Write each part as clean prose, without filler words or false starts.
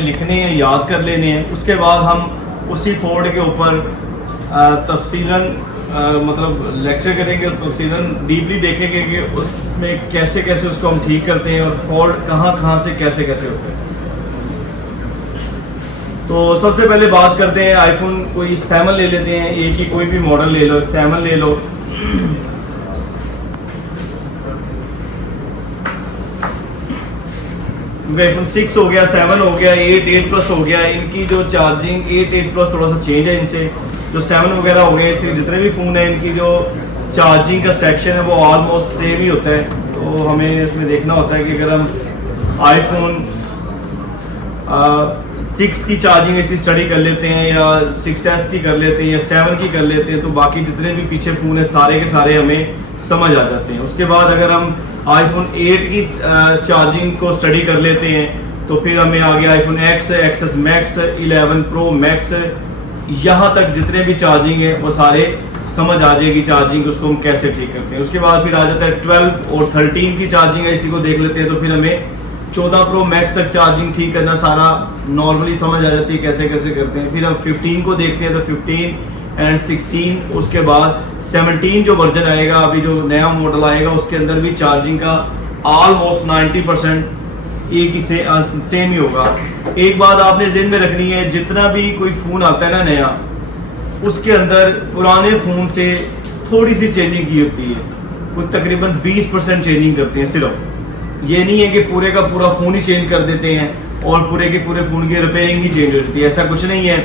लिखने हैं, याद कर लेने हैं। उसके बाद हम उसी फोल्ड के ऊपर तफसीलन मतलब लेक्चर करेंगे, उस तफसीलन डीपली देखेंगे कि उसमें कैसे कैसे उसको हम ठीक करते हैं और फोल्ड कहाँ कहाँ से कैसे कैसे होते हैं। तो सबसे पहले बात करते हैं आईफोन कोई 7 ले लेते हैं, एक ही कोई भी मॉडल ले लो, 7 ले लो। आईफोन 6 हो गया, 7 हो गया, 8 प्लस हो गया। इनकी जो चार्जिंग 8 प्लस थोड़ा सा चेंज है इनसे। जो 7 वगैरह हो गए, जितने भी फ़ोन हैं इनकी जो चार्जिंग का सेक्शन है वो ऑलमोस्ट सेम ही होता है। तो हमें इसमें देखना होता है कि अगर हम आईफोन 6 की चार्जिंग ऐसी स्टडी कर लेते हैं या 6s की कर लेते हैं या 7 की कर लेते हैं तो बाकी जितने भी पीछे फ़ोन है सारे के सारे हमें समझ आ जाते हैं। उसके बाद अगर हम आईफोन 8 की चार्जिंग को स्टडी कर लेते हैं तो फिर हमें आगे iPhone X, XS Max, 11 Pro Max, यहाँ तक जितने भी चार्जिंग है वो सारे समझ आ जाएगी चार्जिंग, उसको हम कैसे ठीक करते हैं। उसके बाद फिर आ जाता है 12 और 13 की चार्जिंग है, इसी को देख लेते हैं तो फिर हमें 14 Pro Max तक चार्जिंग ठीक करना सारा नॉर्मली समझ आ जाती है कैसे कैसे करते हैं। फिर हम 15 को देखते हैं तो 15 एंड 16, उसके बाद 17 जो वर्जन आएगा, अभी जो नया मॉडल आएगा उसके अंदर भी चार्जिंग का ऑलमोस्ट 90% एक ही सेम ही होगा। एक बात आपने ज़हन में रखनी है, जितना भी कोई फ़ोन आता है ना नया, उसके अंदर पुराने फ़ोन से थोड़ी सी चेंजिंग की होती है, वो तकरीबन 20% चेंजिंग करते हैं सिर्फ। ये नहीं है कि पूरे का पूरा फ़ोन ही चेंज कर देते हैं और पूरे के पूरे फ़ोन की रिपेयरिंग ही चेंज हो जाती है, ऐसा कुछ नहीं है।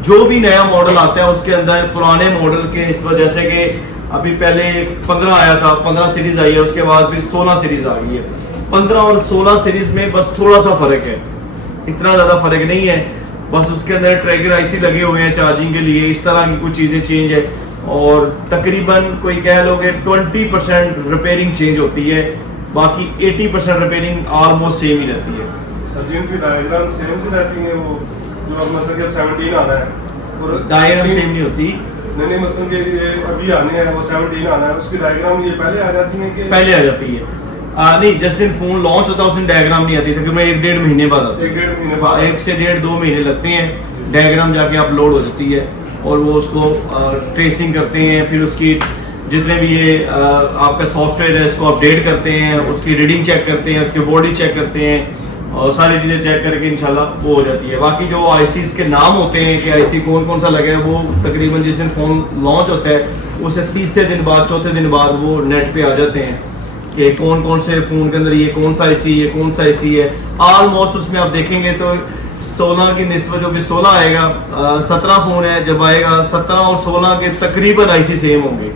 जो भी नया मॉडल आता है उसके अंदर पुराने मॉडल के निस्बत, जैसे कि अभी पहले 15 आया था, 15 सीरीज़ आई है, उसके बाद फिर 16 सीरीज़ आ गई है। 15 और 16 सीरीज़ में बस थोड़ा सा फ़र्क है, इतना ज़्यादा फ़र्क नहीं है। बस उसके अंदर ट्रैकर आईसी लगे हुए हैं चार्जिंग के लिए, इस तरह की कुछ चीज़ें चेंज है और तकरीबन कोई कह लो कि 20% रिपेयरिंग चेंज होती है, बाकी 80% रिपेयरिंग ऑलमोस्ट सेम ही रहती है। सर्जियन की डायग्राम सेम से रहती है, वो जो अब मतलब कि 17 आना है और डायग्राम सेम नहीं होती। नहीं मतलब कि ये अभी आने हैं, वो 17 आना है, उसकी डायग्राम ये पहले आ जाती है कि पहले आ जाती है। नहीं, जिस दिन फोन लॉन्च होता है उस दिन डायग्राम नहीं आती, तकरीबन 1-1.5 महीने बाद आती है। 1-1.5 महीने बाद, 1 से 1.5-2 महीने लगते हैं, डायग्राम जाके अपलोड हो जाती है और वो उसको ट्रेसिंग करते हैं। फिर उसकी जितने भी ये आपका सॉफ्टवेयर है इसको अपडेट करते हैं, उसकी रीडिंग चेक करते हैं, उसकी बॉडी चेक करते हैं और सारी चीज़ें चेक करके इंशाल्लाह वो हो जाती है। बाकी जो आईसीज़ के नाम होते हैं कि आईसी कौन कौन सा लगे है, वो तकरीबन जिस दिन फ़ोन लॉन्च होता है उससे 30 दिन बाद, 4थे दिन बाद वो नेट पे आ जाते हैं कि कौन कौन से फ़ोन के अंदर ये कौन सा आईसी, ये कौन सा आईसी है। ऑलमोस्ट उसमें आप देखेंगे तो 16 की निस्बत जो भी 16 आएगा, 17 फ़ोन है जब आएगा, 17 और 16 के तकरीबन आईसी सेम होंगे,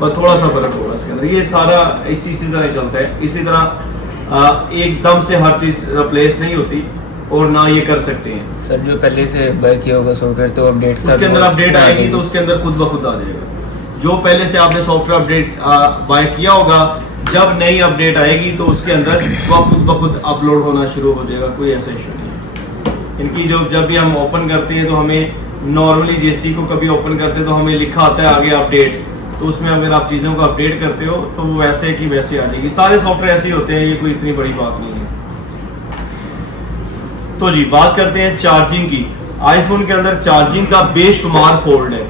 पर थोड़ा सा फ़र्क होगा इसके अंदर। ये सारा इसी तरह चलता है। इसी तरह एकदम से हर चीज़ रिप्लेस नहीं होती और ना ये कर सकते हैं। सर जो पहले से बाय किया होगा सॉफ्टवेयर तो अपडेट उसके अंदर अपडेट आएगी तो उसके अंदर खुद ब खुद आ जाएगा। जो पहले से आपने सॉफ्टवेयर अपडेट बाय किया होगा, जब नई अपडेट आएगी तो उसके अंदर वो खुद ब खुद अपलोड होना शुरू हो जाएगा, कोई ऐसा इशू नहीं है। इनकी जब भी हम ओपन करते हैं तो हमें नॉर्मली जेसी को कभी ओपन करते हैं तो हमें लिखा आता है आगे अपडेट, तो उसमें अगर आप चीज़ों को अपडेट करते हो तो वो वैसे की वैसे आ जाएगी। सारे सॉफ्टवेयर ऐसे ही होते हैं, ये कोई इतनी बड़ी बात नहीं है। तो जी बात करते हैं चार्जिंग की। आईफोन के अंदर चार्जिंग का बेशुमार फोल्ड है,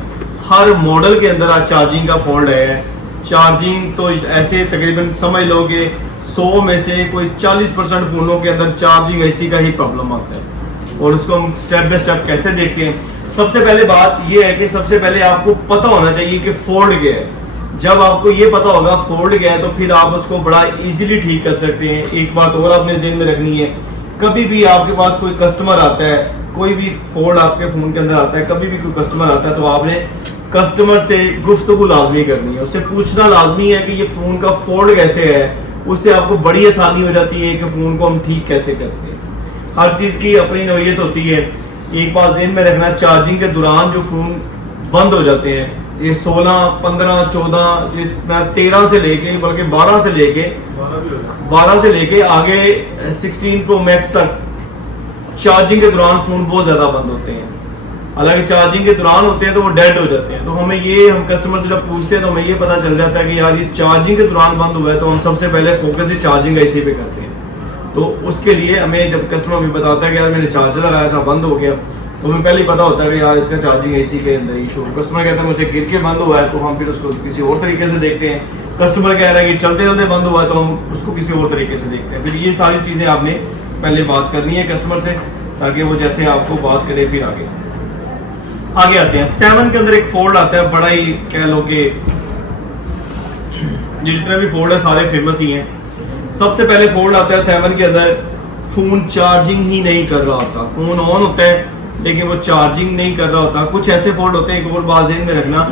हर मॉडल के अंदर आज चार्जिंग का फोल्ड है। चार्जिंग तो ऐसे तकरीबन समझ लो कि 100 में से कोई 40% फ़ोनों के अंदर चार्जिंग ऐसी का ही प्रॉब्लम आता है और उसको हम स्टेप बाय स्टेप कैसे देखते हैं। सबसे पहले बात यह है कि सबसे पहले आपको पता होना चाहिए कि फोल्ड क्या है। जब आपको ये पता होगा फोल्ड क्या है तो फिर आप उसको बड़ा इजीली ठीक कर सकते हैं। एक बात और आपने ज़हन में रखनी है, कभी भी आपके पास कोई कस्टमर आता है, कोई भी फोल्ड आपके फ़ोन के अंदर आता है, कभी भी कोई कस्टमर आता है तो आपने कस्टमर से गुफ्तगू लाजमी करनी है, उससे पूछना लाजमी है कि ये फ़ोन का फोल्ड कैसे है। उससे आपको बड़ी आसानी हो जाती है कि फ़ोन को हम ठीक कैसे करते हैं। हर चीज़ की अपनी नोयत होती है। एक बात ज़हन में रखना, चार्जिंग के दौरान जो फ़ोन बंद हो जाते हैं, ये 16, 15, 14, 13 से लेके बल्कि 12 से लेके आगे 16 Pro Max तक चार्जिंग के दौरान फ़ोन बहुत ज़्यादा बंद होते हैं। हालांकि चार्जिंग के दौरान होते हैं तो वो डेड हो जाते हैं। तो हमें ये, हम कस्टमर से जब पूछते हैं तो हमें ये पता चल जाता है कि यार ये चार्जिंग के दौरान बंद हुआ है, तो हम सबसे पहले फोकस ही चार्जिंग आईसी पे करते हैं। तो उसके लिए हमें जब कस्टमर हमें बताता है कि यार मैंने चार्जर लगाया था बंद हो गया, तो हमें पहले ही पता होता है कि यार इसका चार्जिंग एसी के अंदर इशू है। कस्टमर कहता है मुझे गिर के बंद हुआ है, तो हम फिर उसको किसी और तरीके से देखते हैं। कस्टमर कह रहा है कि चलते चलते बंद हुआ है, तो हम उसको किसी और तरीके से देखते हैं। फिर ये सारी चीज़ें आपने पहले बात करनी है कस्टमर से, ताकि वो जैसे आपको बात करे फिर आगे आते हैं। 7 के अंदर एक फोल्ड आता है, बड़ा ही कह लो कि जितने भी फोल्ड है सारे फेमस ही हैं। सबसे पहले फोल्ड आता है 7 के अंदर, फोन चार्जिंग ही नहीं कर रहा होता। फोन ऑन होता है लेकिन वो चार्जिंग नहीं कर रहा होता। कुछ ऐसे फोल्ड होते हैं, एक और बात ज़हन में रखना,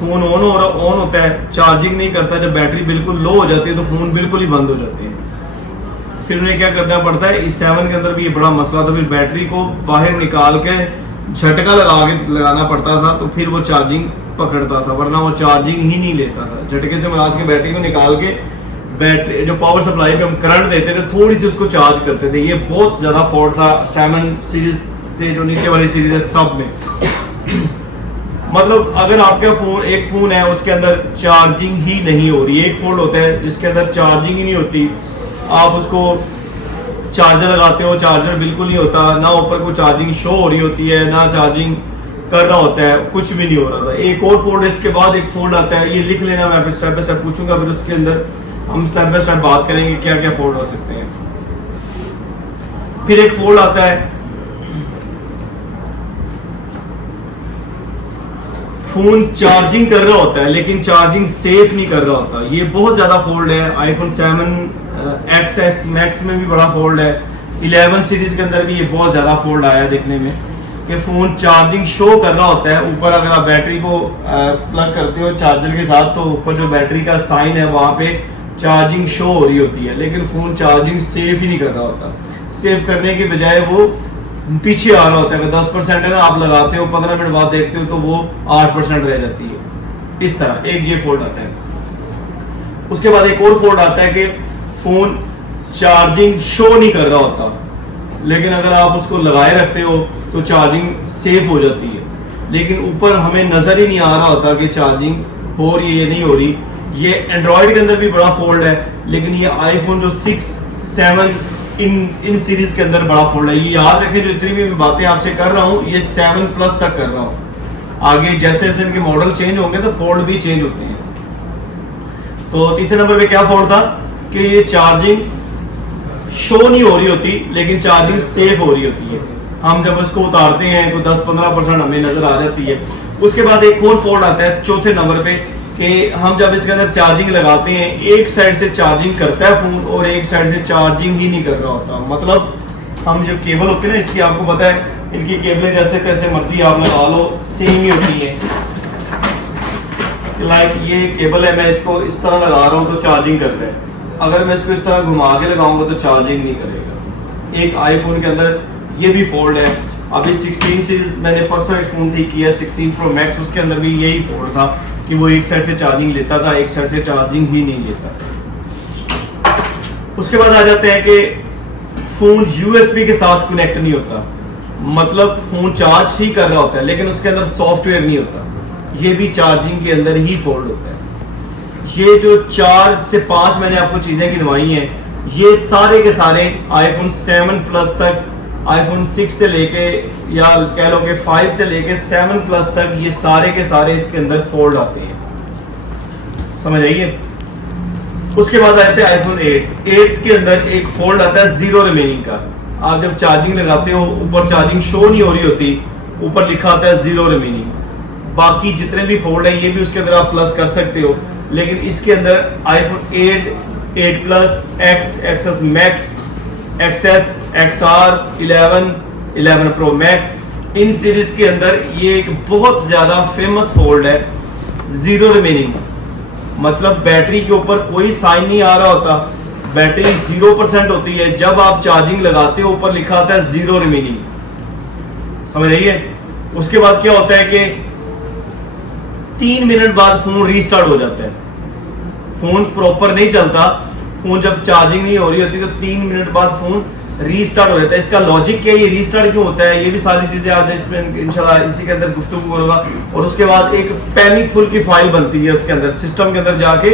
फोन ऑन होता है, चार्जिंग नहीं करता। जब बैटरी बिल्कुल लो हो जाती है तो फोन बिल्कुल ही बंद हो जाते हैं। फिर उन्हें क्या करना पड़ता है, इस 7 के अंदर भी ये बड़ा मसला था। फिर बैटरी को बाहर निकाल के झटका लगाना पड़ता था, तो फिर वो चार्जिंग पकड़ता था, वरना वो चार्जिंग ही नहीं लेता था। झटके से मिला के बैटरी को निकाल के बैटरी जो पावर सप्लाई पे हम करंट देते थे, थोड़ी सी उसको चार्ज करते थे। ये बहुत ज़्यादा फॉल्ट था 7 सीरीज से, जो नीचे वाली सीरीज है सब में। मतलब अगर आपका एक फ़ोन है उसके अंदर चार्जिंग ही नहीं हो रही, एक फोल्ड होता है जिसके अंदर चार्जिंग ही नहीं होती, आप उसको चार्जर लगाते हो, चार्जर बिल्कुल नहीं होता, ना ऊपर कोई चार्जिंग शो हो रही होती है, ना चार्जिंग कर रहा होता है, कुछ भी नहीं हो रहा था। एक और फोल्ड, इसके बाद एक फोल्ड आता है, ये लिख लेना, मैं स्टेप बाय स्टेप पूछूंगा, फिर उसके अंदर हम स्टेप बाय स्टेप बात करेंगे क्या क्या फोल्ड हो सकते हैं। फिर एक फोल्ड आता है, फोन चार्जिंग कर रहा होता है लेकिन चार्जिंग सेफ नहीं कर रहा होता। ये बहुत ज्यादा फोल्ड है। आईफोन 7 XS मैक्स में भी बड़ा फोल्ड है। 11 सीरीज के अंदर भी ये बहुत ज्यादा फोल्ड आया है देखने में, कि फोन चार्जिंग शो कर रहा होता है। ऊपर अगर आप बैटरी को प्लग करते हो चार्जर के साथ, तो ऊपर जो बैटरी का साइन है वहां पे चार्जिंग शो हो रही होती है, लेकिन फोन चार्जिंग सेफ ही नहीं कर रहा होता। सेफ करने के बजाय वो पीछे आ रहा होता है। अगर 10% है ना, आप लगाते हो 15 मिनट बाद देखते हो तो वो 8% रह जाती है। इस तरह एक ये फोल्ड आता है। उसके बाद एक और फोल्ड आता है कि फोन चार्जिंग शो नहीं कर रहा होता, लेकिन अगर आप उसको लगाए रखते हो तो चार्जिंग सेफ हो जाती है, लेकिन ऊपर हमें नजर ही नहीं आ रहा होता कि चार्जिंग हो रही है या नहीं हो रही। ये एंड्रॉयड के अंदर भी बड़ा फोल्ड है, लेकिन ये आईफोन जो 6, 7 इन सीरीज के अंदर बड़ा फोल्ड है। ये याद रखें, जो इतनी भी बातें आपसे कर रहा हूँ ये 7 प्लस तक कर रहा हूँ। आगे जैसे जैसे इनके मॉडल चेंज होंगे तो फोल्ड भी चेंज होते हैं। तो तीसरे नंबर पे क्या फोल्ड था कि ये चार्जिंग शो नहीं हो रही होती लेकिन चार्जिंग सेफ हो रही होती है। हम जब इसको उतारते हैं तो 10-15% हमें नजर आ जाती है। उसके बाद एक और फोल्ड आता है चौथे नंबर पे कि हम जब इसके अंदर चार्जिंग लगाते हैं, एक साइड से चार्जिंग करता है फोन और एक साइड से चार्जिंग ही नहीं कर रहा होता। मतलब हम जो केबल होते हैं ना इसकी, आपको पता है इनकी केबलें जैसे तैसे मर्जी आप लगा लो सेम ही होती है। लाइक ये केबल है, मैं इसको इस तरह लगा रहा हूँ तो चार्जिंग कर रहा है, अगर मैं इसको इस तरह घुमा के लगाऊंगा तो चार्जिंग नहीं करेगा। एक आईफोन के अंदर ये भी फोल्ड है। अभी 16 सीरीज मैंने परसों एक फोन ठीक किया 16 प्रो मैक्स, उसके अंदर भी यही फोल्ड था कि वो एक साइड से चार्जिंग लेता था, एक साइड से चार्जिंग ही नहीं लेता। उसके बाद आ जाते हैं कि फोन USB के साथ कनेक्ट नहीं होता, मतलब फोन चार्ज ही कर रहा होता है लेकिन उसके अंदर सॉफ्टवेयर नहीं होता। ये भी चार्जिंग के अंदर ही फोल्ड होता है। ये जो 4 से 5 मैंने आपको चीजें गिनवाई हैं, ये सारे के सारे आईफोन 7 प्लस तक, आईफोन 6 से लेके या कह लो कि 5 से लेके 7 प्लस तक, ये सारे के सारे इसके अंदर फोल्ड आते हैं। समझ आइए। उसके बाद आते हैं आईफोन 8 के अंदर एक फोल्ड आता है जीरो रिमेनिंग का। आप जब चार्जिंग लगाते हो ऊपर चार्जिंग शो नहीं हो रही होती, ऊपर लिखा आता है जीरो रिमेनिंग। बाकी जितने भी फोल्ड है ये भी उसके अंदर आप प्लस कर सकते हो, लेकिन इसके अंदर iPhone 8 plus, XS max, XS, XR, 11 pro max, in series के अंदर ये एक बहुत ज्यादा फेमस फोल्ड है जीरो रिमेनिंग। मतलब बैटरी के ऊपर कोई साइन नहीं आ रहा होता, बैटरी 0% होती है, जब आप चार्जिंग लगाते हो ऊपर लिखा आता है जीरो रिमेनिंग। समझ रही है। उसके बाद क्या होता है कि 3 मिनट बाद फोन रीस्टार्ट हो जाता है। फोन प्रॉपर नहीं चलता, फोन जब चार्जिंग नहीं हो रही होती तो 3 मिनट बाद फोन रीस्टार्ट हो जाता है। इसका लॉजिक क्या है, ये रीस्टार्ट क्यों होता है, ये भी सारी चीजें आज इसमें इंशाल्लाह इसी के अंदर गुफ्तगू होगा। और उसके बाद एक पैनिक फुल की फाइल बनती है उसके अंदर, सिस्टम के अंदर जाके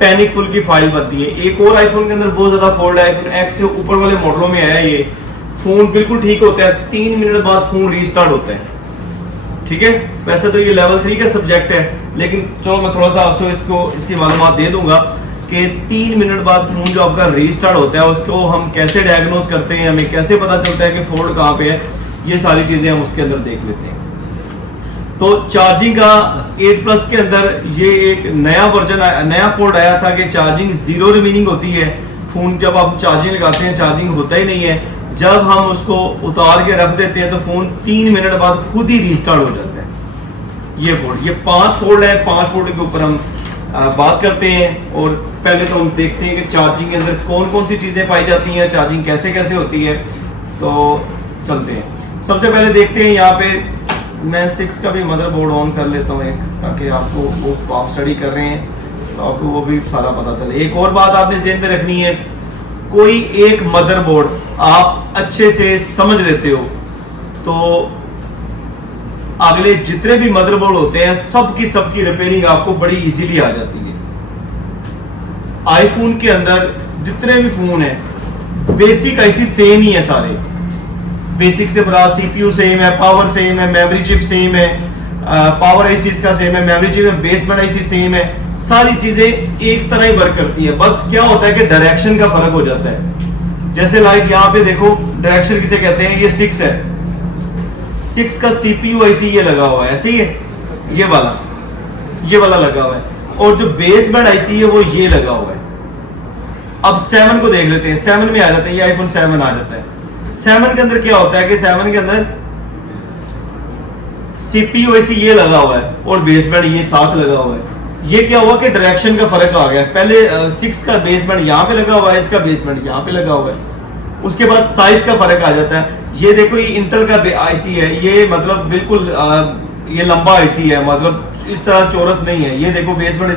पैनिक फुल की फाइल बनती है। एक और आईफोन के अंदर बहुत ज्यादा फॉल्ट है, आईफोन एक्स से ऊपर वाले मॉडलों में आया ये, फोन बिल्कुल ठीक होता है, 3 मिनट बाद फोन रीस्टार्ट होता है। ठीक है, वैसे तो ये लेवल 3 का सब्जेक्ट है, लेकिन चलो मैं थोड़ा सा आपसे इसकी मालूमात दे दूंगा कि 3 मिनट बाद फोन जो आपका रीस्टार्ट होता है उसको हम कैसे डायग्नोज करते हैं, हमें कैसे पता चलता है कि फॉल्ट कहाँ पे है, ये सारी चीजें हम उसके अंदर देख लेते हैं। तो चार्जिंग का 8 प्लस के अंदर ये एक नया वर्जन नया फॉल्ट आया था कि चार्जिंग जीरो रिमेनिंग होती है। फोन जब आप चार्जिंग लगाते हैं चार्जिंग होता ही नहीं है, जब हम उसको उतार के रख देते हैं तो फोन 3 मिनट बाद खुद ही रीस्टार्ट हो जाता है। ये फॉल्ट, ये 5 फॉल्ट है, 5 फॉल्ट के ऊपर हम बात करते हैं। और पहले तो हम देखते हैं कि चार्जिंग के अंदर कौन कौन सी चीजें पाई जाती हैं, चार्जिंग कैसे कैसे होती है। तो चलते हैं, सबसे पहले देखते हैं यहाँ पे मैं 6 का भी मदरबोर्ड ऑन कर लेता हूँ एक, ताकि आपको वो आप स्टडी कर रहे हैं तो आपको वो भी सारा पता चले। एक और बात आपने ज़हन में रखनी है, कोई एक मदरबोर्ड आप अच्छे से समझ लेते हो तो अगले जितने भी मदरबोर्ड होते हैं सबकी रिपेयरिंग आपको बड़ी इजीली आ जाती है। आईफोन के अंदर जितने भी फोन है बेसिक आईसी सेम ही है सारे, बेसिक से बड़ा सीपीयू सेम है, पावर सेम है, मेमोरी चिप सेम है, पावर आईसी इसका सेम है, मेमोरी चिप में बेसबैंड आईसी सेम है, सारी चीजें एक तरह ही वर्क करती है। बस क्या होता है कि डायरेक्शन का फर्क हो जाता है। जैसे लाइक यहाँ पे देखो डायरेक्शन किसे कहते हैं, ये 6 है, 6 का सीपीयू आईसी ये लगा हुआ है, ऐसे ही है, ये वाला लगा हुआ है, और जो बेसबैंड आईसी है वो ये लगा हुआ है। अब 7 को देख लेते हैं, 7 में आ जाता है, ये आईफोन 7 आ जाता है। 7 के अंदर क्या होता है कि 7 के अंदर सीपीयू आईसी ये लगा हुआ है और बेसबैंड ये साथ लगा हुआ है। ये क्या हुआ कि डायरेक्शन का फर्क आ गया, पहले 6 का बेसबैंड यहाँ पे लगा हुआ है, इसका बेसबैंड यहाँ पे लगा हुआ है। उसके बाद साइज का फर्क आ जाता है। ये देखो ये इंटेल का आईसी है, ये मतलब बिल्कुल ये लंबा आईसी है, मतलब इस तरह चौरस नहीं है। ये देखो बेसबैंड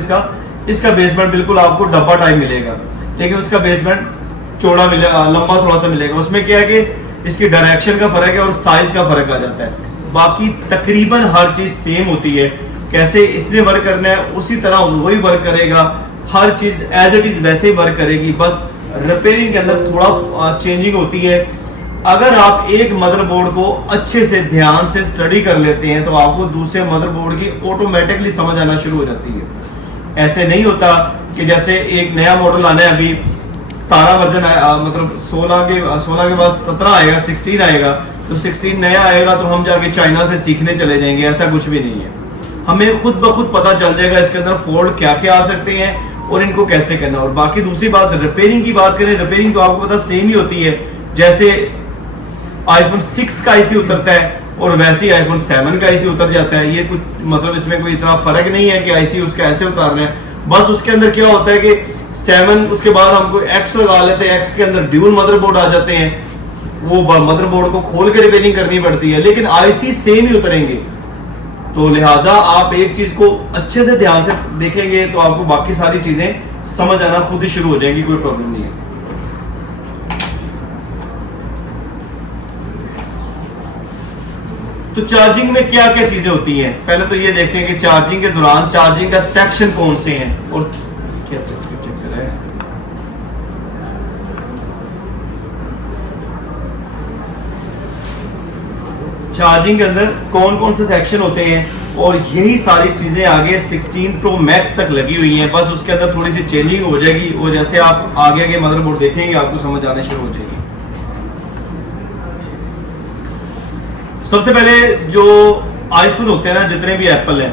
इसका बेसबैंड बिल्कुल आपको डब्बा टाइप मिलेगा, लेकिन उसका बेसबैंड चौड़ा मिलेगा, लंबा थोड़ा सा मिलेगा। उसमें क्या है कि इसकी डायरेक्शन का फर्क है और साइज का फर्क आ जाता है। बाकी तकरीबन हर चीज सेम होती है, कैसे इसने वर्क करना है उसी तरह वही वर्क करेगा, हर चीज एज इट इज वैसे ही वर्क करेगी, बस रिपेयरिंग के अंदर थोड़ा चेंजिंग होती है। अगर आप एक मदरबोर्ड को अच्छे से ध्यान से स्टडी कर लेते हैं तो आपको दूसरे मदरबोर्ड की ऑटोमेटिकली समझ आना शुरू हो जाती है। ऐसे नहीं होता कि जैसे एक नया मॉडल आना है, अभी 17 वर्जन मतलब 16 के बाद 17 आएगा, 16 आएगा, तो 16 नया आएगा तो हम जाके चाइना से सीखने चले जाएंगे, ऐसा कुछ भी नहीं है। हमें खुद ब खुद पता चल जाएगा इसके अंदर फॉल्ट क्या क्या आ सकते हैं और इनको कैसे करना। और बाकी दूसरी बात रिपेयरिंग की बात करें, रिपेयरिंग तो आपको पता सेम ही होती है। जैसे आईफोन 6 का आईसी उतरता है और वैसे ही आईफोन 7 का आईसी उतर जाता है। ये कुछ मतलब इसमें कोई इतना फर्क नहीं है कि आईसी उसका ऐसे उतारना है। बस उसके अंदर क्या होता है कि 7 उसके बाद हमको एक्स लगा लेते हैं, एक्स के अंदर ड्यूल मदरबोर्ड आ जाते हैं, वो मदरबोर्ड को खोल के रिपेयरिंग करनी पड़ती है, लेकिन आईसी सेम ही उतरेंगे। तो लिहाजा आप एक चीज को अच्छे से ध्यान से देखेंगे तो आपको बाकी सारी चीजें समझ आना खुद ही शुरू हो जाएगी, कोई प्रॉब्लम नहीं है। तो चार्जिंग में क्या क्या चीजें होती हैं, पहले तो ये देखते हैं कि चार्जिंग के दौरान चार्जिंग का सेक्शन कौन से हैं और क्या चक्कर है। चार्जिंग के अंदर कौन कौन से सेक्शन होते हैं और यही सारी चीजें आगे 16 Pro Max तक लगी हुई हैं। बस उसके अंदर थोड़ी सी चेंजिंग हो जाएगी, वो जैसे आप आगे आगे मदरबोर्ड देखेंगे आपको समझ आने शुरू हो जाएगी। सबसे पहले जो आईफोन होते हैं ना, जितने भी एप्पल हैं,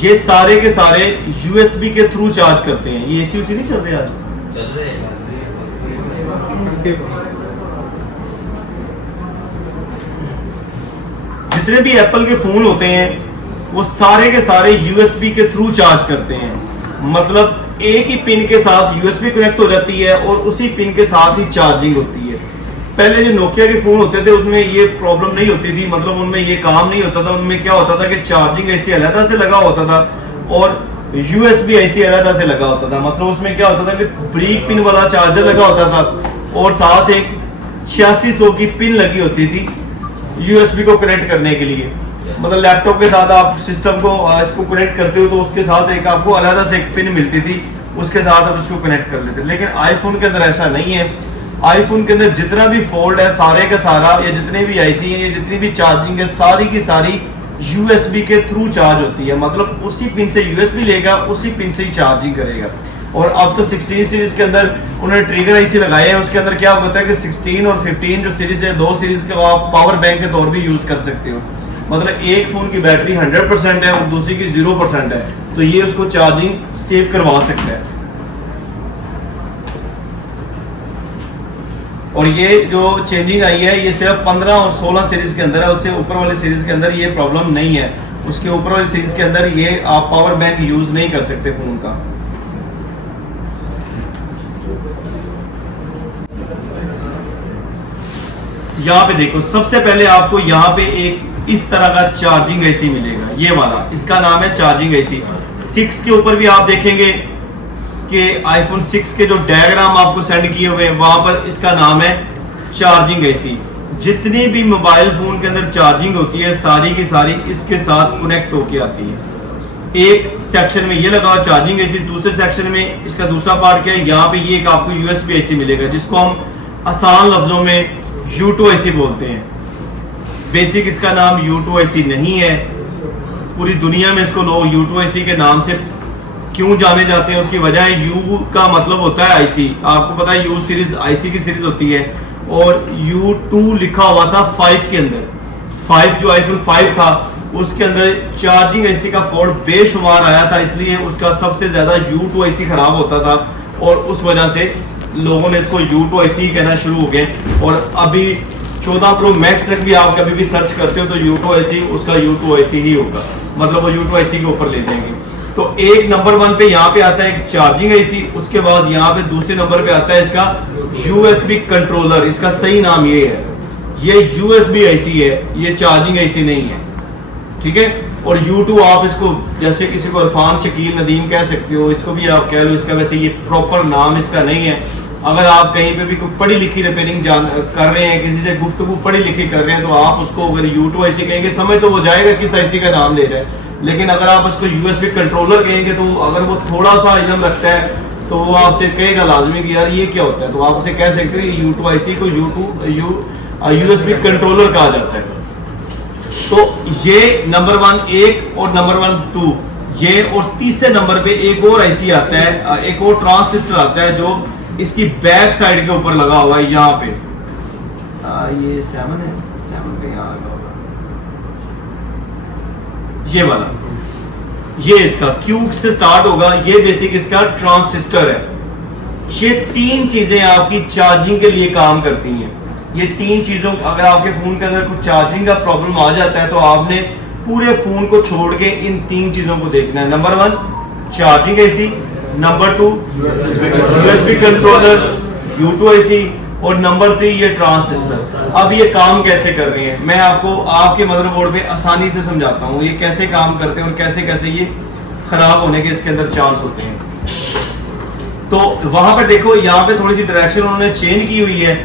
ये सारे के सारे यूएसबी के थ्रू चार्ज करते हैं। ये एसी उसी नहीं चल रहे आज, चल रहे हैं। जितने भी एप्पल के फोन होते हैं वो सारे के सारे यूएसबी के थ्रू चार्ज करते हैं। मतलब एक ही पिन के साथ यूएसबी कनेक्ट हो जाती है और उसी पिन के साथ ही चार्जिंग होती है। पहले जो नोकिया के फोन होते थे उसमें ये प्रॉब्लम नहीं होती थी, मतलब उनमें ये काम नहीं होता था। उनमें क्या होता था कि चार्जिंग ऐसी अलग से लगा होता था और यूएसबी ऐसी अलग से लगा होता था। मतलब उसमें क्या होता था कि ब्रिक पिन वाला चार्जर लगा होता था और साथ एक 8600 की पिन लगी होती थी यूएसबी को कनेक्ट करने के लिए। मतलब लैपटॉप के साथ आप सिस्टम को इसको कनेक्ट करते हो तो उसके साथ एक आपको अलग से एक पिन मिलती थी उसके साथ आप उसको कनेक्ट कर लेते हैं। लेकिन आईफोन के अंदर ऐसा नहीं है। आईफोन के अंदर जितना भी फोल्ड है सारे का सारा, या जितने भी आईसी है, या जितनी भी चार्जिंग है, सारी की सारी यूएसबी के थ्रू चार्ज होती है। मतलब उसी पिन से यूएसबी लेगा, उसी पिन से ही चार्जिंग करेगा। और अब तो 16 सीरीज के अंदर उन्होंने ट्रिगर आईसी लगाए हैं, उसके अंदर क्या होता है कि 16 और 15 जो सीरीज है, दो सीरीज के आप पावर बैंक के तौर भी यूज कर सकते हो। मतलब एक फोन की बैटरी 100% है और दूसरी की 0% है, तो ये उसको चार्जिंग सेव करवा सकता है। और ये जो चेंजिंग आई है ये सिर्फ 15 और 16 सीरीज के अंदर है, उससे ऊपर वाली सीरीज के अंदर ये प्रॉब्लम नहीं है। उसके ऊपर वाली सीरीज के अंदर ये आप पावर बैंक यूज नहीं कर सकते फोन का। यहाँ पे देखो, सबसे पहले आपको यहाँ पे एक इस तरह का चार्जिंग एसी मिलेगा, ये वाला, इसका नाम है चार्जिंग एसी। 6 के ऊपर भी आप देखेंगे कि आईफोन 6 के जो डायग्राम आपको सेंड किए हुए हैं वहां पर इसका नाम है चार्जिंग एसी। जितनी भी मोबाइल फोन के अंदर चार्जिंग होती है सारी की सारी इसके साथ कनेक्ट होके आती है। एक सेक्शन में ये लगा हुआ चार्जिंग एसी, दूसरे सेक्शन में इसका दूसरा पार्ट क्या है, यहाँ पे ये एक आपको यूएसबी एसी मिलेगा, जिसको हम आसान लफ्जों में U2AC बोलते हैं। बेसिक इसका नाम U2AC नहीं है, पूरी दुनिया में इसको लोग U2AC के नाम से क्यों जाने जाते हैं, उसकी वजह है U का मतलब होता है आईसी। आपको पता है U सीरीज आईसी की सीरीज होती है, और U2 लिखा हुआ था 5 के अंदर। 5 जो आईफोन 5 था उसके अंदर चार्जिंग एसी का फॉल्ट बेशुमार आया था, इसलिए उसका सबसे ज्यादा U2AC खराब होता था, और उस वजह से लोगों ने इसको U2AC कहना शुरू हो गए। और अभी 14 प्रो मैक्स तक भी आप कभी भी सर्च करते हो तो U2AC उसका U2AC ही होगा, मतलब वो U2AC के ऊपर ले जाएंगे। तो एक नंबर 1 पे यहाँ पे आता है एक चार्जिंग एसी, उसके बाद यहाँ पे दूसरे नंबर पे आता है इसका USB कंट्रोलर। इसका सही नाम ये है, ये USB एसी है, ये चार्जिंग एसी नहीं है, ठीक है। और U2 आप इसको जैसे किसी को इरफान शकील नदीम कह सकते हो, इसको भी आप कह लो, इसका वैसे ये प्रॉपर नाम इसका नहीं है। अगर आप कहीं पे भी कोई पढ़ी लिखी रिपेयरिंग कर रहे हैं, किसी से गुफ्तगू पढ़ी लिखी कर रहे हैं, तो आप उसको अगर U2AC कहेंगे समझ तो वो जाएगा किस आईसी का नाम ले रहे हैं। लेकिन अगर आप उसको USB कंट्रोलर कहेंगे तो अगर वो थोड़ा सा इल्म लगता है तो वो आपसे कहेगा लाजमी कि यार ये क्या होता है, तो आप उसे कह सकते हैं U2AC को USB कंट्रोलर कहा जाता है। तो ये नंबर 1 एक और नंबर 1 2 ये, और तीसरे नंबर पे एक और आईसी आता है, एक और ट्रांसिस्टर आता है जो इसकी बैक साइड के ऊपर लगा हुआ है यहाँ पे। ये 7 है, 7 पे यहाँ लगा हुआ ये वाला, ये इसका Q से स्टार्ट होगा, ये बेसिक इसका ट्रांसिस्टर है। ये 3 चीजें आपकी चार्जिंग के लिए काम करती हैं। ये 3 चीजों, अगर आपके फोन के अंदर कुछ चार्जिंग का प्रॉब्लम आ जाता है तो आपने पूरे फोन को छोड़ के इन 3 चीजों को देखना है। Number 1 charging AC, number 2 USB controller U2AC, और नंबर 3 ये ट्रांसिस्टर। अब ये काम कैसे कर रहे हैं मैं आपको आपके मदरबोर्ड पे आसानी से समझाता हूँ, ये कैसे काम करते हैं और कैसे कैसे ये खराब होने के इसके अंदर चांस होते हैं। तो वहां पर देखो, यहाँ पे थोड़ी सी डायरेक्शन उन्होंने चेंज की हुई है।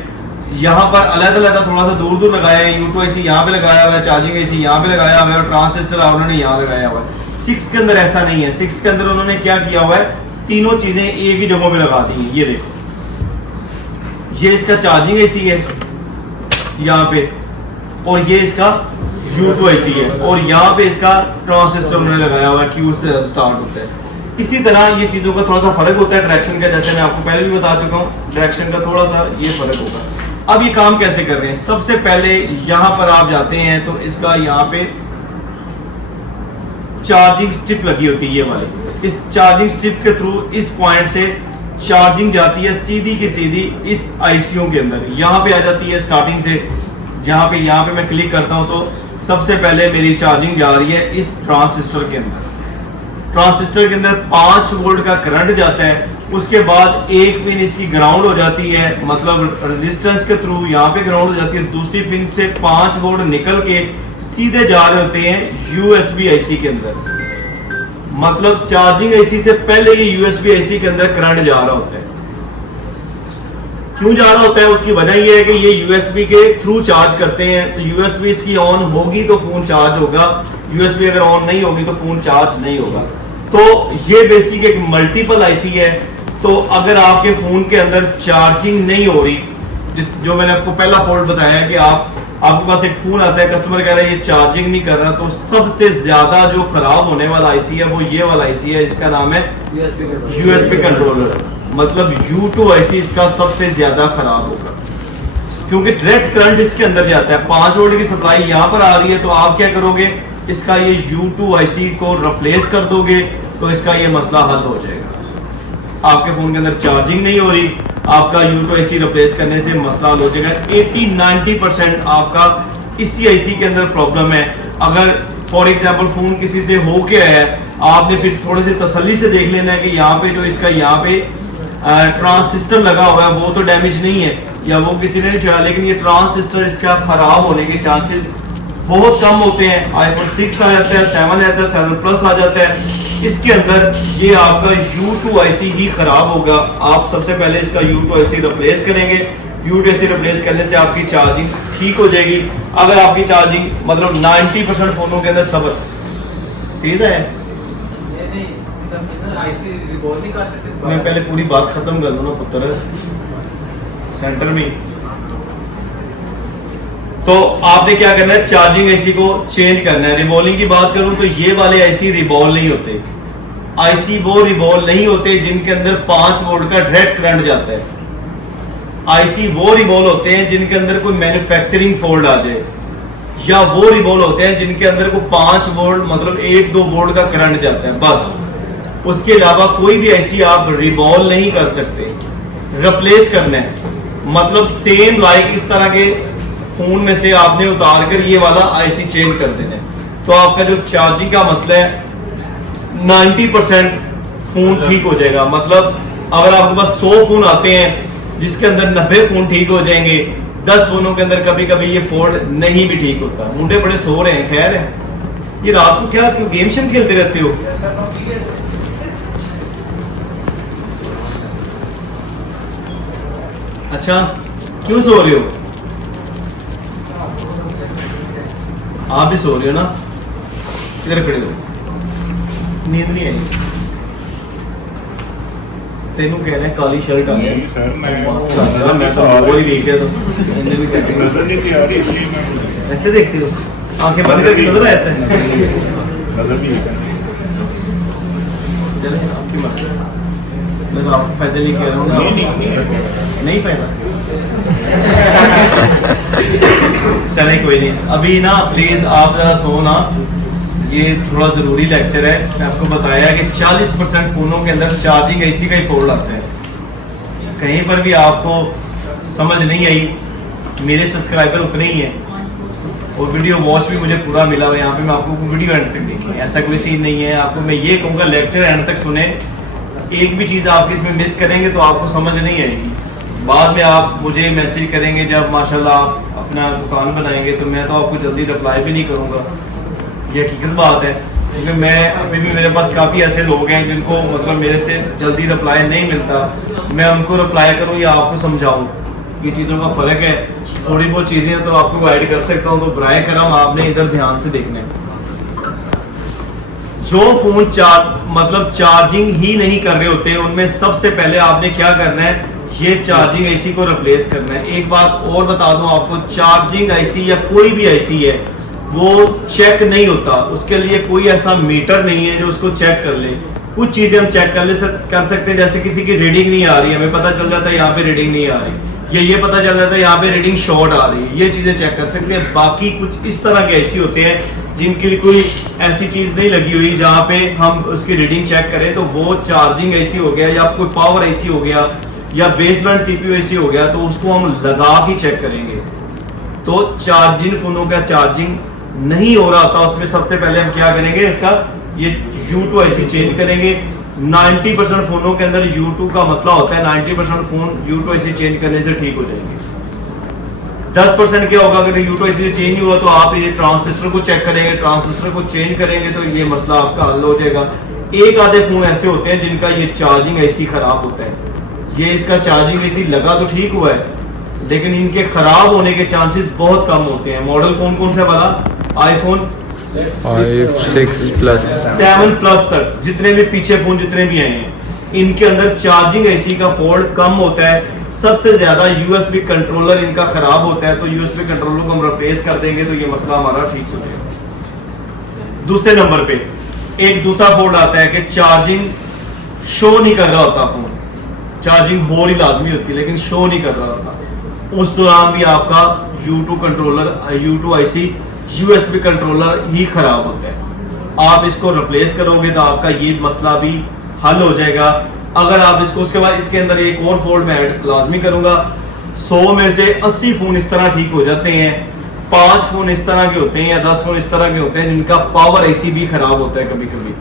यहाँ पर अलग-अलग थोड़ा सा दूर दूर लगाया है, U2AC यहाँ पे लगाया हुआ है, चार्जिंग एसी यहाँ पे लगाया हुआ है, और ट्रांसिस्टर उन्होंने यहाँ लगाया हुआ है। 6 के अंदर ऐसा नहीं है। 6 के अंदर उन्होंने क्या किया हुआ है, तीनों चीजें एक ही जगह पे लगा दी हैं। ये देखो, ये इसका चार्जिंग एसी है यहाँ पे, और ये इसका U2AC है, और यहाँ पे इसका ट्रांसिस्टर उन्होंने लगाया हुआ है, Q से स्टार्ट होता है। इसी तरह ये चीजों का थोड़ा सा फर्क होता है डायरेक्शन का, जैसे मैं आपको पहले भी बता चुका हूँ, डायरेक्शन का थोड़ा सा ये फर्क होगा। अब ये काम कैसे कर रहे हैं, सबसे पहले यहाँ पर आप जाते हैं तो इसका यहाँ पे चार्जिंग स्ट्रिप लगी होती है, ये वाली। इस चार्जिंग स्ट्रिप के थ्रू इस पॉइंट से चार्जिंग जाती है सीधी की सीधी इस आईसीयू के अंदर, यहाँ पे आ जाती है स्टार्टिंग से। यहाँ पे मैं क्लिक करता हूँ तो सबसे पहले मेरी चार्जिंग जा रही है इस ट्रांसिस्टर के अंदर। ट्रांसिस्टर के अंदर 5 वोल्ट का करंट जाता है, उसके बाद एक पिन इसकी ग्राउंड हो जाती है, मतलब रेजिस्टेंस के थ्रू यहाँ पे ग्राउंड हो जाती है। दूसरी पिन से 5 वोल्ट निकल के सीधे जा रहे होते हैं USB आईसी के अंदर, मतलब चार्जिंग आईसी से पहले ये USB आईसी के अंदर करंट जा रहा होता है। क्यों जा रहा होता है, उसकी वजह यह है कि ये USB के थ्रू चार्ज करते हैं, तो USB इसकी ऑन होगी तो फोन चार्ज होगा, USB अगर ऑन नहीं होगी तो फोन चार्ज नहीं होगा। तो ये बेसिक एक मल्टीपल आईसी है। तो अगर आपके फोन के अंदर चार्जिंग नहीं हो रही, जो मैंने आपको पहला फॉल्ट बताया कि आपके पास एक फोन आता है, कस्टमर कह रहा है ये चार्जिंग नहीं कर रहा, तो सबसे ज्यादा जो खराब होने वाला आईसी है वो ये वाला आईसी है, इसका नाम है यूएसबी कंट्रोलर, मतलब U2 आईसी इसका सबसे ज्यादा खराब होगा, क्योंकि डायरेक्ट करंट इसके अंदर जाता है। 5 वोल्ट की सप्लाई यहाँ पर आ रही है, तो आप क्या करोगे, इसका ये U2 आईसी को रिप्लेस कर दोगे तो इसका ये मसला हल हो जाएगा। आपके फोन के अंदर चार्जिंग नहीं हो रही, आपका U2 आईसी रिप्लेस करने से मसला हल हो जाएगा। 80-90% आपका इसी आईसी के अंदर प्रॉब्लम है। अगर फॉर एग्जांपल फोन किसी से हो के आया है, आपने फिर थोड़ी सी तसल्ली से देख लेना है कि यहाँ पे जो इसका यहाँ पे ट्रांसिस्टर लगा हुआ है वो तो डैमेज नहीं है, या वो किसी ने नहीं चढ़ा, लेकिन ये ट्रांसिस्टर इसका खराब होने के चांसेस बहुत कम होते हैं। आईफोन 6 आ जाता है, 7 आता है, 7 प्लस आ जाता है, इसके अंदर ये आपका U2 आईसी ही खराब होगा। आप सबसे पहले इसका U2 आईसी रिप्लेस करेंगे। U2 आईसी रिप्लेस करने से आपकी चार्जिंग ठीक हो जाएगी। अगर आपकी चार्जिंग मतलब 90% फोनों के अंदर सबर ठीक है, मैं पहले पूरी बात खत्म कर लूँ ना पुत्र, सेंटर में। तो आपने क्या करना है, चार्जिंग आईसी को चेंज करना है। रिबॉलिंग की बात करूं तो ये वाले आईसी रिबॉल नहीं होते। आईसी वो रिबॉल नहीं होते जिनके अंदर 5 वोल्ट का डायरेक्ट करंट जाता है। आईसी वो रिबॉल होते हैं जिनके अंदर कोई मैन्युफैक्चरिंग फॉल्ट आ जाए, या वो रिबॉल होते हैं जिनके अंदर कोई 5 वोल्ट मतलब 1-2 वोल्ट का करंट जाता है, बस। उसके अलावा कोई भी आईसी आप रिबॉल नहीं कर सकते, रिप्लेस करना है। मतलब सेम लाइक इस तरह के फोन में से आपने उतार कर ये वाला आईसी चेंज कर देना है, तो आपका जो चार्जिंग का मसला है 90% फोन ठीक हो जाएगा। मतलब अगर आपके पास 100 फोन आते हैं जिसके अंदर 90 फोन ठीक हो जाएंगे, 10 फोनों के अंदर कभी कभी ये फोल्ड नहीं भी ठीक होता। मुंडे बड़े सो रहे हैं, खैर है। ये रात को क्या क्यों गेम शेम खेलते रहते हो? अच्छा, क्यों सो रहे हो? आप भी सो रहे हो ना? इधर खड़े हो, नींद नहीं आई? तेनू कह रहे हैं काली शर्ट आ गई। मैं तो वो ही देख तो नजर नहीं थी आ रही, इसलिए मैं ऐसे देखते हो, आंखें बंद करके नजर आता है। नजर नहीं चले आपकी मर्जी, मैं तो आपको फायदे नहीं कह रहा हूँ ना। नहीं फायदा चले कोई नहीं। अभी ना प्लीज आप जरा सो ना, ये थोड़ा ज़रूरी लेक्चर है। मैं आपको बताया कि 40% फ़ोनों के अंदर चार्जिंग आईसी का ही फॉल्ट आता है। कहीं पर भी आपको समझ नहीं आई, मेरे सब्सक्राइबर उतने ही हैं और वीडियो वॉच भी मुझे पूरा मिला हुआ है। यहाँ पे मैं आपको वीडियो एंड तक देखिए, ऐसा कोई सीन नहीं है। आपको मैं ये कहूँगा लेक्चर एंड तक सुने, एक भी चीज़ आप इसमें मिस करेंगे तो आपको समझ नहीं आएगी। बाद में आप मुझे मैसेज करेंगे जब माशाल्लाह आप अपना दुकान बनाएंगे, तो मैं तो आपको जल्दी रिप्लाई भी नहीं करूँगा। ये हकीकत बात है, क्योंकि मैं अभी भी मेरे पास काफ़ी ऐसे लोग हैं जिनको मतलब मेरे से जल्दी रिप्लाई नहीं मिलता। मैं उनको रिप्लाई करूँ या आपको समझाऊँ, ये चीज़ों का फ़र्क है। थोड़ी बहुत चीज़ें तो आपको गाइड कर सकता हूँ, तो बराए करम आपने इधर ध्यान से देखना है। जो फ़ोन मतलब चार्जिंग ही नहीं कर रहे होते, उनमें सबसे पहले आपने क्या करना है, ये चार्जिंग आईसी को रिप्लेस करना है। एक बात और बता दूं आपको, चार्जिंग आईसी या कोई भी आईसी है वो चेक नहीं होता, उसके लिए कोई ऐसा मीटर नहीं है जो उसको चेक कर ले। कुछ चीजें हम चेक कर सकते हैं, जैसे किसी की रीडिंग नहीं आ रही है, हमें पता चल जाता है यहाँ पे रीडिंग नहीं आ रही, या ये पता चल जाता है यहाँ पे रीडिंग शॉर्ट आ रही है, ये चीजें चेक कर सकते हैं। बाकी कुछ इस तरह के ऐसी होते हैं जिनके लिए कोई ऐसी चीज नहीं लगी हुई जहाँ पे हम उसकी रीडिंग चेक करें, तो वो चार्जिंग ऐसी हो गया या कोई पावर ऐसी हो गया या बेसबैंड सीपीयू ऐसी हो गया, तो उसको हम लगा के चेक करेंगे। तो जिन फोनों का चार्जिंग नहीं हो रहा था उसमें सबसे पहले हम क्या करेंगे, इसका ये U2 आईसी चेंज करेंगे। 90% फोनों के अंदर U2 का मसला होता है, 90% फोन U2 आईसी चेंज करने से ठीक हो जाएंगे। 10% क्या होगा, अगर U2 आईसी चेंज हुआ तो आप ये ट्रांजिस्टर को चेक करेंगे, ट्रांजिस्टर को चेंज करेंगे तो ये मसला आपका हल हो जाएगा। एक आधे फोन ऐसे होते हैं जिनका ये चार्जिंग आईसी खराब होता है, ये इसका चार्जिंग आईसी लगा तो ठीक हुआ है लेकिन इनके खराब होने के चांसेस बहुत कम होते हैं। मॉडल कौन कौन सा वाला, आईफोन 5, 6 प्लस 7 प्लस तक जितने भी पीछे फोन जितने भी आए हैं, इनके अंदर चार्जिंग आईसी का फॉल्ट कम होता है। सबसे ज्यादा यूएसबी कंट्रोलर इनका खराब होता है, तो यूएसबी कंट्रोलर को हम रिप्लेस कर देंगे तो ये मसला हमारा ठीक हो जाएगा। दूसरे नंबर पे एक दूसरा फॉल्ट आता है कि चार्जिंग शो नहीं कर रहा होता फोन, चार्जिंग हो रही लाजमी होती है लेकिन शो नहीं कर रहा होता। उस दौरान भी आपका U2 controller, U2 IC, USB controller ही खराब होता है। आप इसको रिप्लेस करोगे तो आपका ये मसला भी हल हो जाएगा। अगर आप इसको, उसके बाद इसके अंदर एक और फॉल्ट मैं ऐड लाजमी करूंगा। 100 में से 80 फोन इस तरह ठीक हो जाते हैं, 5 फोन इस तरह के होते हैं या 10 फोन इस तरह के होते हैं जिनका पावर आईसी भी खराब होता है कभी कभी,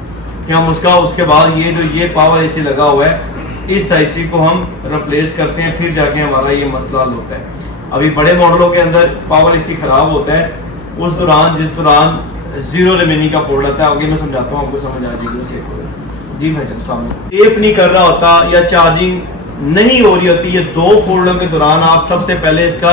कि हम उसके बाद ये पावर आईसी लगा हुआ है, इस आईसी को हम रिप्लेस करते हैं, फिर जाके हमारा ये मसला हल होता है। अभी बड़े मॉडलों के अंदर पावर आईसी खराब होता है, उस दौरान जिस दौरान जीरो रिमेनिंग का फोल्ड आता है, आगे मैं समझाता हूँ, आपको समझ आ जाएगी। जी भाई सेफ नहीं कर रहा होता या चार्जिंग नहीं हो रही होती, ये 2 फोल्डों के दौरान आप सबसे पहले इसका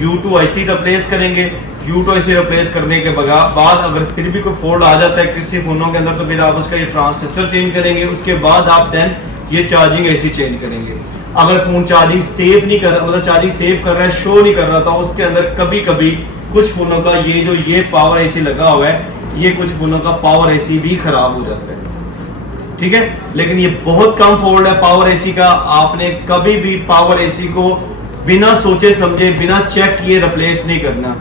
U2 आईसी रिप्लेस करेंगे। U2 आईसी रिप्लेस करने के बाद अगर फिर भी कोई फोल्ड आ जाता है किसी फोनों के अंदर, तो फिर आप उसका ये ट्रांजिस्टर चेंज करेंगे। उसके बाद आप देन ये चार्जिंग आईसी चेंज करेंगे। अगर फोन चार्जिंग सेफ नहीं कर रहा, मतलब चार्जिंग सेव कर रहा है, शो नहीं कर रहा था, उसके अंदर कभी कभी कुछ फोनों का ये पावर आईसी लगा हुआ है, ये कुछ फोनों का पावर आईसी भी खराब हो जाता है, ठीक है। लेकिन ये बहुत कम फॉल्ट है पावर एसी का। आपने कभी भी पावर एसी को बिना सोचे समझे, बिना चेक किए रिप्लेस नहीं करना।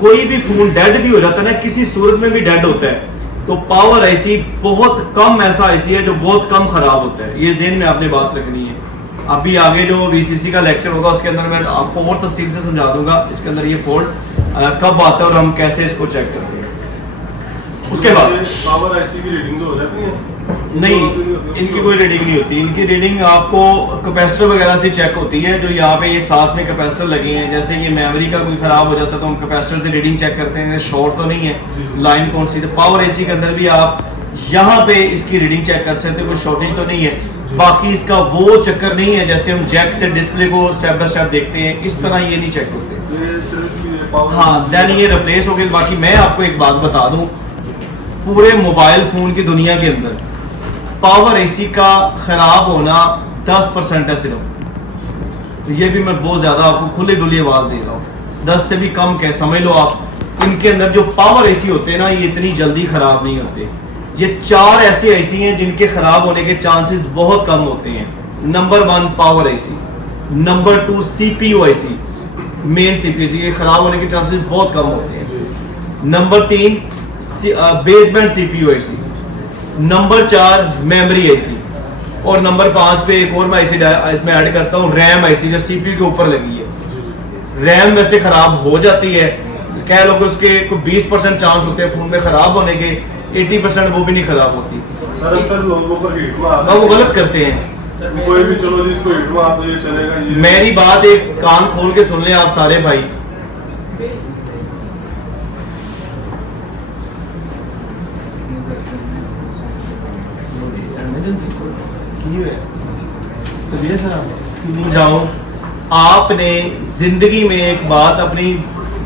कोई भी फोन डेड भी हो जाता है ना, किसी सूरत में भी डेड होता है, तो पावर एसी बहुत कम ऐसा एसी है जो बहुत कम खराब होता है। ये ज़हन में आपने बात रखनी है। अभी आगे जो वीसीसी का लेक्चर होगा उसके अंदर मैं आपको और तफसील से समझा दूंगा इसके अंदर ये फॉल्ट कब आता है और हम कैसे इसको चेक करते हैं। उसके बाद पावर आईसी की रीडिंग तो हो जाती है? नहीं, इनकी कोई रीडिंग नहीं होती। इनकी रीडिंग आपको कैपेसिटर वगैरह से चेक होती है, जो यहाँ पे ये साथ में कैपेसिटर लगे हैं। जैसे कि मेमोरी का कोई खराब हो जाता है तो हम कैपेसिटर से रीडिंग चेक करते हैं, शॉर्ट तो नहीं है, लाइन कौन सी। पावर एसी के अंदर भी आप यहाँ पे इसकी रीडिंग चेक कर सकते हो, कोई शॉर्टेज तो नहीं है। बाकी इसका वो चक्कर नहीं है जैसे हम जैक से डिस्प्ले को स्टेप बाय स्टेप देखते हैं, इस तरह ये नहीं चेक होते। हाँ, देन ये रिप्लेस हो गए। बाकी मैं आपको एक बात बता दूं, पूरे मोबाइल फोन की दुनिया के अंदर पावर एसी का खराब होना 10% है सिर्फ। तो ये भी मैं बहुत ज्यादा आपको खुली डुली आवाज दे रहा हूँ, 10 से भी कम कह समझ लो आप। इनके अंदर जो पावर एसी होते हैं ना, ये इतनी जल्दी खराब नहीं होते। ये 4 ऐसे एसी हैं जिनके खराब होने के चांसेस बहुत कम होते हैं। Number 1 power AC, number 2 CPU IC, main CPU के खराब होने के चांसेस बहुत कम होते हैं। Number 3 baseband CPU IC, number 4 memory IC, और नंबर 5 पे एक और मैं आईसी इसमें ऐड करता हूँ, रैम आईसी, जो CPU के ऊपर लगी है। रैम वैसे खराब हो जाती है, कह लो कि उसके 20% चांस होते हैं फोन में खराब होने के, 80% वो भी नहीं खराब होती। सर लोगों को हीट में वो गलत करते हैं। कोई भी चलो जिसको हीट में आता है ये चलेगा। ये मेरी बात एक कान खोल के सुन ले आप सारे भाई। जाओ, आपने जिंदगी में एक बात अपनी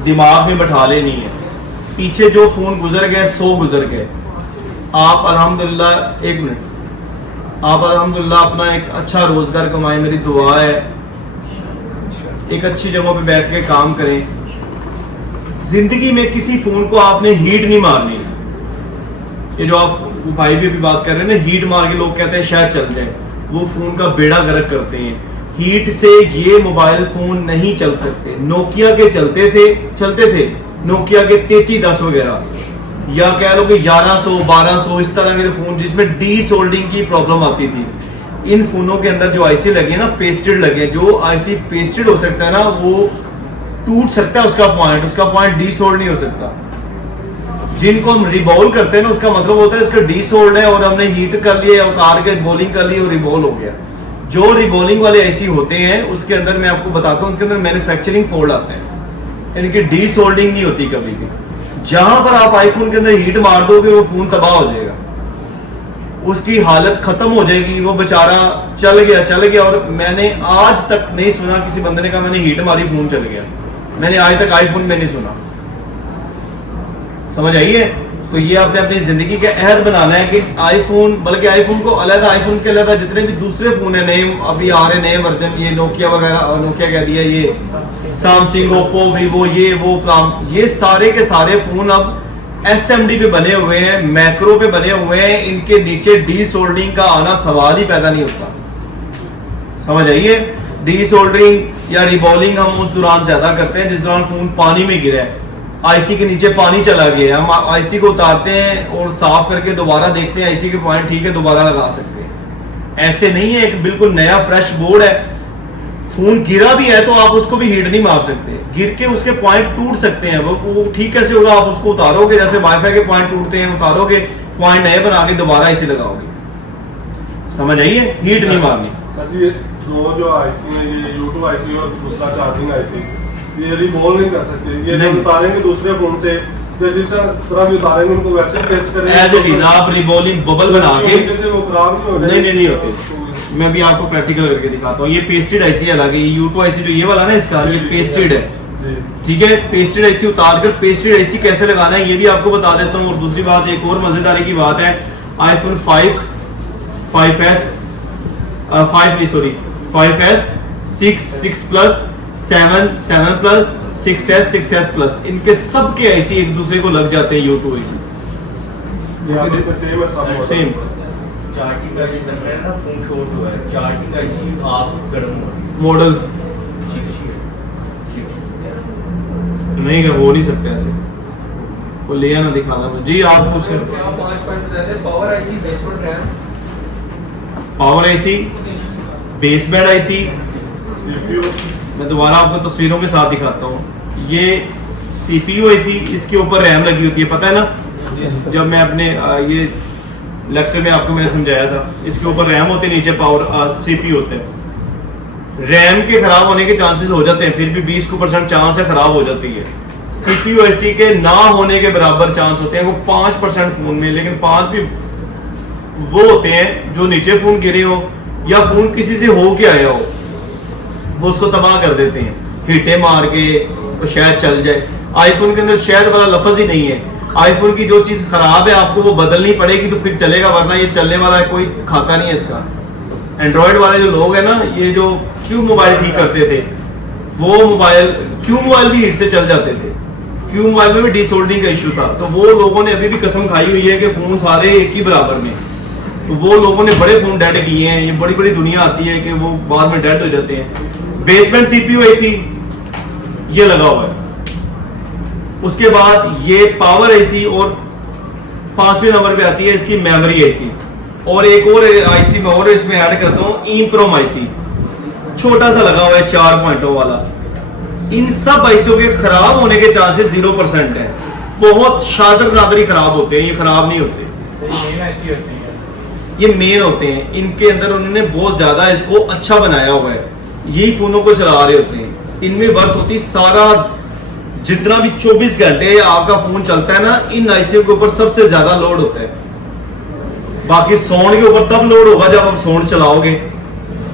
दिमाग में बैठा लेनी है, पीछे जो फोन गुजर गए 100 गुजर गए, आप अल्हम्दुलिल्लाह, एक मिनट, आप अल्हम्दुलिल्लाह अपना एक अच्छा रोजगार कमाएं, मेरी दुआ है। एक अच्छी जगह पे बैठ के काम करें। जिंदगी में किसी फोन को आपने हीट नहीं मारनी। ये जो आप भाई भी अभी बात कर रहे हैं ना, हीट मार के लोग कहते हैं शायद चल जाए, वो फोन का बेड़ा गर्क करते हैं। हीट से ये मोबाइल फोन नहीं चल सकते। नोकिया के चलते थे नोकिया के 3310 वगैरह, या कह लो कि 1100 1200 इस तरह के फोन जिसमें डी सोल्डिंग की प्रॉब्लम आती थी। इन फोनों के अंदर जो आईसी लगे ना, पेस्टेड लगे, जो आईसी पेस्टेड हो सकता है ना, वो टूट सकता है, उसका पॉइंट डी सोल्ड नहीं हो सकता। जिनको हम रिबॉल करते हैं ना, उसका मतलब होता है इसका डी सोल्ड है और हमने हीट कर लिया, उतार के बॉलिंग कर ली और रिबॉल हो गया। जो रिबॉलिंग वाले आईसी होते हैं उसके अंदर मैं आपको बताता हूँ, उसके अंदर मैन्युफैक्चरिंग फॉल्ट आते हैं, इनकी डी सोल्डिंग नहीं होती कभी भी। जहां पर आप आईफोन के अंदर हीट मार दोगे वो फोन तबाह हो जाएगा, उसकी हालत खत्म हो जाएगी, वो बेचारा चल गया। और मैंने आज तक नहीं सुना किसी बंदे ने कहा मैंने हीट मारी फोन चल गया। मैंने आज तक आईफोन में नहीं सुना। समझ आई है? तो ये आपने अपनी जिंदगी का अहद बनाना है कि आईफोन, बल्कि आईफोन को अलग, आईफोन के अलग जितने भी दूसरे फोन है नए अभी आ रहे नए वर्जन, ये नोकिया वगैरह, नोकिया कह दिया, ये सैमसंग, ओप्पो, वीवो, ये वो फ्लाम, ये सारे के सारे फोन अब SMD पे बने हुए हैं, मैक्रो पे बने हुए हैं। इनके नीचे डी सोल्डरिंग का आना सवाल ही पैदा नहीं होता। समझ आइए? डी सोल्डरिंग या रिबॉलिंग हम उस दौरान ज्यादा करते हैं जिस दौरान फोन पानी में गिरा है, आईसी के नीचे पानी चला गया, हम आईसी को उतारते हैं और साफ करके दोबारा देखते हैं आईसी के पॉइंट ठीक है, दोबारा लगा सकते हैं। ऐसे नहीं है, एक बिल्कुल नया फ्रेश बोर्ड है, फोन गिरा भी है तो आप उसको भी हीट नहीं मार सकते, गिर के उसके पॉइंट टूट सकते हैं। वो ठीक कैसे होगा? आप उसको उतारोगे, जैसे वाईफाई के पॉइंट टूटते हैं, उतारोगे, पॉइंट नए बना के दोबारा आईसी लगाओगे। समझ आइए? हीट नहीं मारनी। सर जी, ये दो जो आईसी है, ये यूट्यूब आईसी और दूसरा चार्जिंग आईसी, ये रिबॉल नहीं कर सकते, ये जब उतारेंगे दूसरे फोन से या जिस तरह भी उतारेंगे उनको वैसे ही टेस्ट करेंगे। एज इट इज आप रिबॉलिंग बबल बना के, जैसे वो खराब नहीं हो रहे। नहीं होते। मैं भी आपको प्रैक्टिकल करके दिखाता हूँ। ये पेस्टेड आईसी है, अलग है। यूट्यूब आईसी जो ये वाला ना, इसका ये पेस्टेड है, ठीक है। पेस्टेड आईसी उतार कर पेस्टेड आईसी कैसे लगाना है ये भी आपको बता देता हूँ। और दूसरी बात, एक और मजेदारी की बात है, iPhone 5S, 6 plus, 7 plus, 6S plus, इनके सबके आईसी एक दूसरे को लग जाते हैं यूट्यूब आईसी। सेम चार्जिंग का जो बन रहा है ना, फोन शॉर्ट हुआ है, चार्जिंग का इसी आप गर्म हो रही है। मॉडल 6 नहीं कर, हो नहीं सकते ऐसे, वो ले आना दिखाना मुझे जी। आप उसे आप 5 पॉइंट बताते हैं। Power IC, basement RAM, power IC, baseband IC, CPU, मैं दोबारा आपको तस्वीरों के साथ दिखाता हूँ। ये सीपीयू आईसी, इसके ऊपर रैम लगी होती है, पता है ना? जब मैं अपने ये लेक्चर में आपको मैंने समझाया था, इसके ऊपर रैम होते हैं, नीचे पावर सीपीयू होते हैं। रैम के खराब होने के चांसेस हो जाते हैं, फिर भी 20% चांस है खराब हो जाती है। सीपीयू आईसी के ना होने के बराबर चांस होते हैं, वो 5% फोन में, लेकिन 5 भी वो होते हैं जो नीचे फोन गिरे हो या फोन किसी से हो के आया हो, वो उसको तबाह कर देते हैं, हिटे मार के तो शायद चल जाए। आईफोन के अंदर शायद वाला लफ्ज ही नहीं है। आईफोन की जो चीज खराब है आपको वो बदलनी पड़ेगी तो फिर चलेगा, वरना ये चलने वाला है, कोई खाता नहीं है इसका। एंड्रॉइड वाले जो लोग हैं ना, ये जो क्यू मोबाइल ठीक करते थे, वो मोबाइल क्यू मोबाइल भी हिट से चल जाते थे। क्यू मोबाइल में भी डिसोल्डिंग का इशू था, तो वो लोगों ने अभी भी कसम खाई हुई है कि फोन सारे एक ही बराबर में। तो वो लोगों ने बड़े फोन डेड किए हैं। ये बड़ी बड़ी दुनिया आती है कि वो बाद में डेड हो जाते हैं। बेसमेंट सीपीयू आईसी ये लगा हुआ है। उसके बाद ये पावर आईसी, और 5वें नंबर पे आती है इसकी मेमोरी आईसी। और एक और आईसी में और इसमें ऐड करता हूं, ईप्रोम आईसी, छोटा सा लगा हुआ है 4 पॉइंटों वाला। इन सब आईसीओ के खराब होने के चांसेस 0% है। बहुत शादर नादरी खराब होते हैं, ये खराब नहीं होते, ये मेन होते हैं। इनके अंदर उन्होंने बहुत ज्यादा इसको अच्छा बनाया हुआ है, यही फोनों को चला रहे होते हैं। इनमें वर्थ होती सारा, जितना भी 24 घंटे आपका फोन चलता है ना, इन आईसीओ के ऊपर सबसे ज्यादा लोड होता है। बाकी साउंड के ऊपर तब लोड होगा जब आप साउंड चलाओगे,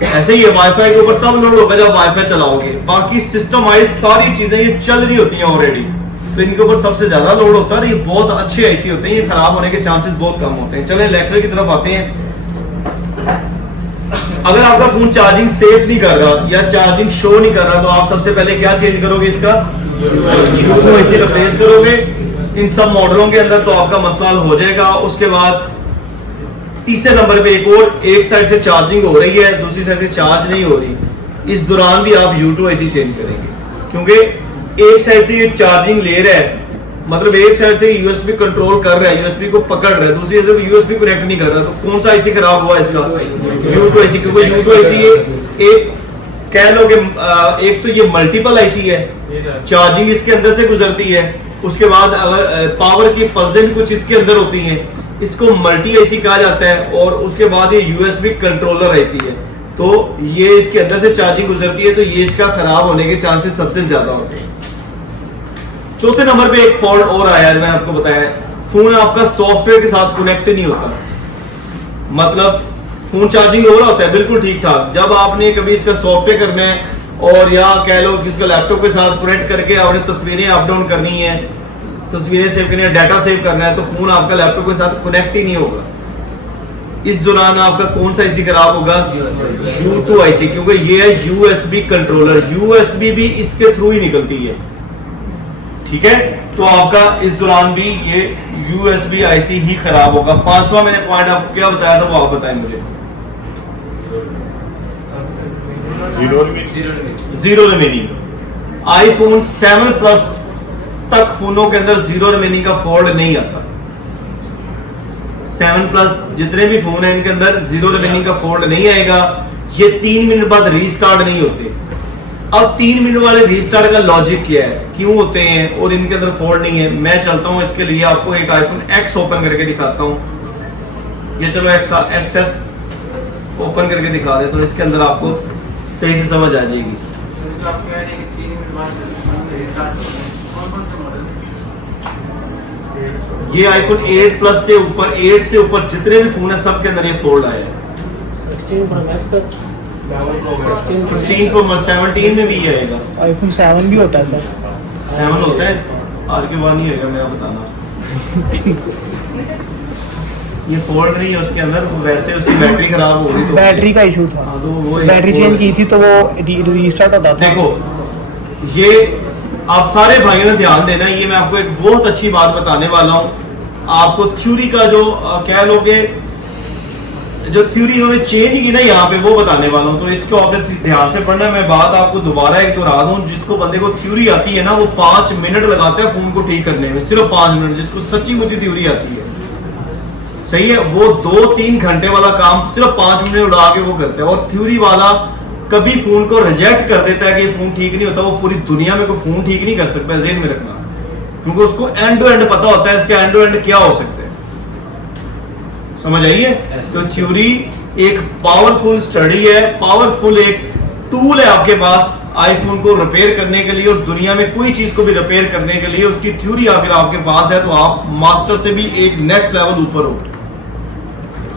ऐसे ही है वाईफाई के ऊपर तब लोड होगा जब वाईफाई चलाओगे। बाकी सिस्टम वाइज सारी चीजें ये चल रही होती हैं ऑलरेडी, तो इनके ऊपर सबसे ज्यादा लोड होता है। और ये बहुत अच्छे आईसी होते हैं, ये खराब होने के चांसेस बहुत कम होते हैं। चलें लेक्चर की तरफ आते हैं। अगर आपका फोन चार्जिंग सेफ नहीं कर रहा या चार्जिंग शो नहीं कर रहा, तो आप सबसे पहले क्या चेंज करोगे? इसका आईसी रिप्लेस करोगे। इन सब मॉडलों के अंदर तो आपका मसला हल हो जाएगा। उसके बाद तीसरे नंबर पे एक साइड से चार्जिंग हो रही है, दूसरी साइड से चार्ज नहीं हो रही, इस दौरान भी आप U2 आईसी चेंज करेंगे, क्योंकि एक साइड से ये चार्जिंग ले रहा है, मतलब एक साइड से यूएसबी कंट्रोल कर रहा है, यूएसबी को पकड़ रहा है, दूसरी साइड से यूएसबी कनेक्ट नहीं कर रहा। तो कौन सा आईसी खराब हुआ इसका? U2 IC. क्योंकि U2 आईसी एक कह लो कि एक तो ये मल्टीपल आईसी है, चार्जिंग इसके अंदर से गुजरती है। उसके बाद अगर पावर की पल्सें कुछ इसके अंदर होती हैं, इसको मल्टी आईसी कहा जाता है। और उसके बाद ये यूएसबी कंट्रोलर आईसी है, तो ये इसके अंदर से चार्जिंग गुजरती है, तो ये इसका खराब होने के चांसेस सबसे ज्यादा होते हैं। चौथे नंबर पे एक फॉल्ट और आया है, मैं आपको बताया, फोन आपका सॉफ्टवेयर के साथ कनेक्ट नहीं होता। मतलब फोन चार्जिंग हो रहा होता है बिल्कुल ठीक ठाक, जब आपने कभी इसका सॉफ्टवेयर करना है और या कह लो कि इसका लैपटॉप के साथ कनेक्ट करके आपने तस्वीरें अप डाउन करनी है, तस्वीरें सेव करनी है, डाटा सेव करना है, तो फोन आपका लैपटॉप के साथ कनेक्ट ही नहीं होगा। इस दौरान आपका कौन सा आईसी खराब होगा? U2 आईसी, क्योंकि ये है USB कंट्रोलर, USB भी इसके थ्रू ही निकलती है, ठीक है। तो आपका इस दौरान भी ये USB आईसी ही खराब होगा। पांचवा मैंने पॉइंट आपको क्या बताया था, वो आप बताएं मुझे। Zero remaining. आईफोन 7 प्लस तक फोनों के अंदर जीरो रिमेनिंग का फॉल्ट नहीं आता। 7 प्लस जितने भी फोन हैं इनके अंदर जीरो रिमेनिंग का फॉल्ट नहीं आएगा। ये 3 मिनट बाद रीस्टार्ट नहीं होते। अब 3 मिनट वाले रीस्टार्ट का लॉजिक क्या है, क्यों होते हैं और इनके अंदर फॉल्ट नहीं है? मैं चलता हूं इसके लिए आपको एक आईफोन X ओपन करके दिखाता हूं। ये चलो XS ओपन करके दिखा दे, तो इसके अंदर आपको सही से समझ आ जाएगी। तो आप कह रहे हैं कि 3 मिनट बाद रीस्टार्ट कौन से मॉडल? ये आईफोन 8 प्लस से ऊपर, 8 से ऊपर जितने भी फोन है सब के अंदर ये फॉल्ट आया है। 16 Pro Max तक 16 Pro Max 17 में भी आएगा। आईफोन 7 भी होता है सर। 7 होता है, आज के बाद नहीं होगा, मैं बताना। ये फॉल्ट नहीं है उसके अंदर, वैसे उसकी बैटरी खराब हो गई तो बैटरी का इशू था, हाँ, तो वो बैटरी चेंज की थी तो वो रीस्टार्ट होता था। देखो ये आप सारे भाइयों ने ध्यान देना है, ये मैं आपको एक बहुत अच्छी बात बताने वाला हूँ। आपको थ्योरी का जो कह लोगे, जो थ्योरी इन्होंने चेंज की ना यहाँ पे, वो बताने वाला हूँ। तो इसको आपने ध्यान से पढ़ना है। मैं बात आपको दोबारा एक दोहरा दूं, जिसको बंदे को थ्योरी आती है ना, वो 5 मिनट लगाता है फोन को ठीक करने में, सिर्फ 5 मिनट। जिसको सच्ची मुच्ची थ्योरी आती है, सही है, वो 2-3 घंटे वाला काम सिर्फ 5 मिनट उड़ा के वो करता है। और थ्योरी वाला कभी फोन को रिजेक्ट कर देता है कि ये फोन ठीक नहीं होता। वो पूरी दुनिया में कोई फोन ठीक नहीं कर सकता, ज़हन में रखना, क्योंकि उसको एंड टू एंड पता होता है इसके एंड टू एंड क्या हो सकता है। समझ आइए? तो थ्योरी एक पावरफुल स्टडी है, पावरफुल एक टूल है आपके पास आईफोन को रिपेयर करने के लिए। और दुनिया में कोई चीज को भी रिपेयर करने के लिए उसकी थ्योरी अगर आपके पास है तो आप मास्टर से भी एक नेक्स्ट लेवल ऊपर हो।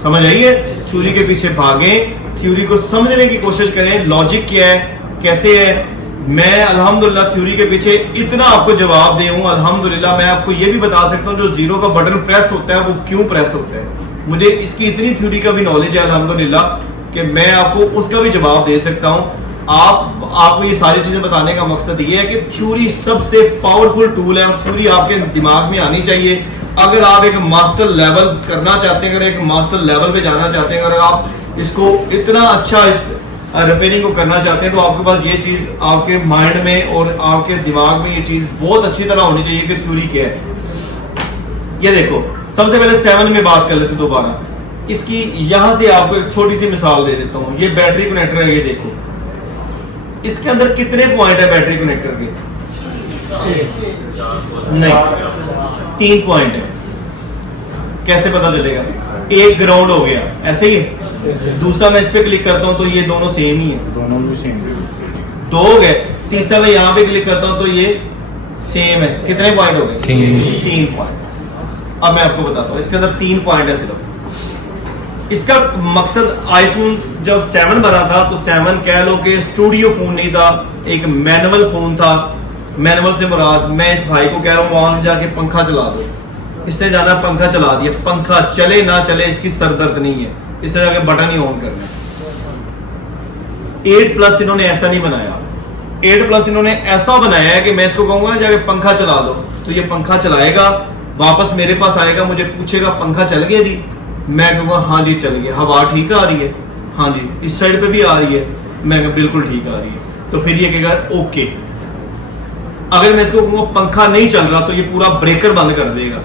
समझ आइए? थ्योरी के पीछे भागें, थ्योरी को समझने की कोशिश करें, लॉजिक क्या है, कैसे है। मैं अल्हम्दुलिल्लाह थ्योरी के पीछे इतना आपको जवाब दे हूं, अल्हम्दुलिल्लाह। मैं आपको ये भी बता सकता हूं जो जीरो का बटन प्रेस होता है वो क्यों प्रेस होता है। मुझे इसकी इतनी थ्योरी का भी नॉलेज है अल्हम्दुलिल्लाह कि मैं आपको उसका भी जवाब दे सकता हूं। आपको ये सारी चीजें बताने का मकसद ये है कि थ्योरी सबसे पावरफुल टूल है और थ्योरी आपके दिमाग में आनी चाहिए। अगर आप एक मास्टर लेवल करना चाहते हैं, अगर एक मास्टर लेवल पे जाना चाहते हैं, अगर आप इसको इतना अच्छा इस रिपेयरिंग को करना चाहते हैं, तो आपके पास ये चीज आपके माइंड में और आपके दिमाग में ये चीज बहुत अच्छी तरह होनी चाहिए कि थ्योरी क्या है। ये देखो, सबसे पहले 7 में बात कर लेते हैं दोबारा। इसकी यहां से आपको एक छोटी सी मिसाल दे देता हूं। ये बैटरी कनेक्टर है, ये देखो इसके अंदर कितने पॉइंट है बैटरी कनेक्टर के? नहीं, 3 पॉइंट है। कैसे पता चलेगा? एक ग्राउंड हो गया, ऐसे ही है। दूसरा मैं इस पे क्लिक करता हूं तो ये दोनों सेम ही है, दोनों भी सेम। 2 हो गए। तीसरा मैं यहाँ पे क्लिक करता हूं तो ये सेम है। कितने पॉइंट हो गए? 3 पॉइंट। अब मैं आपको बताता हूँ, इसके अंदर 3 पॉइंट है सिर्फ। इसका मकसद आईफोन जब 7 बना था तो 7 कह लो कि स्टूडियो फोन नहीं था, एक मैनुअल फोन था। मैनुअल से मुराद, मैं इस भाई को कह रहा हूँ वहां से जाके पंखा चला दो, इसने जाना पंखा चला दिया, पंखा चले ना चले इसकी सरदर्द नहीं है, इसने जाके बटन ही ऑन करना है। 8 प्लस इन्होंने ऐसा नहीं बनाया। 8 प्लस इन्होंने ऐसा बनाया है कि मैं इसको कहूंगा ना जाके पंखा चला दो, तो ये पंखा चलाएगा, वापस मेरे पास आएगा, मुझे पूछेगा पंखा चल गया जी, मैं कहूँगा हाँ जी चल गया। हवा ठीक आ रही है? हाँ जी। इस साइड पे भी आ रही है? मैं कहूँ बिल्कुल ठीक आ रही है। तो फिर ये कहेगा ओके। अगर मैं इसको कहूँगा पंखा नहीं चल रहा तो ये पूरा ब्रेकर बंद कर देगा।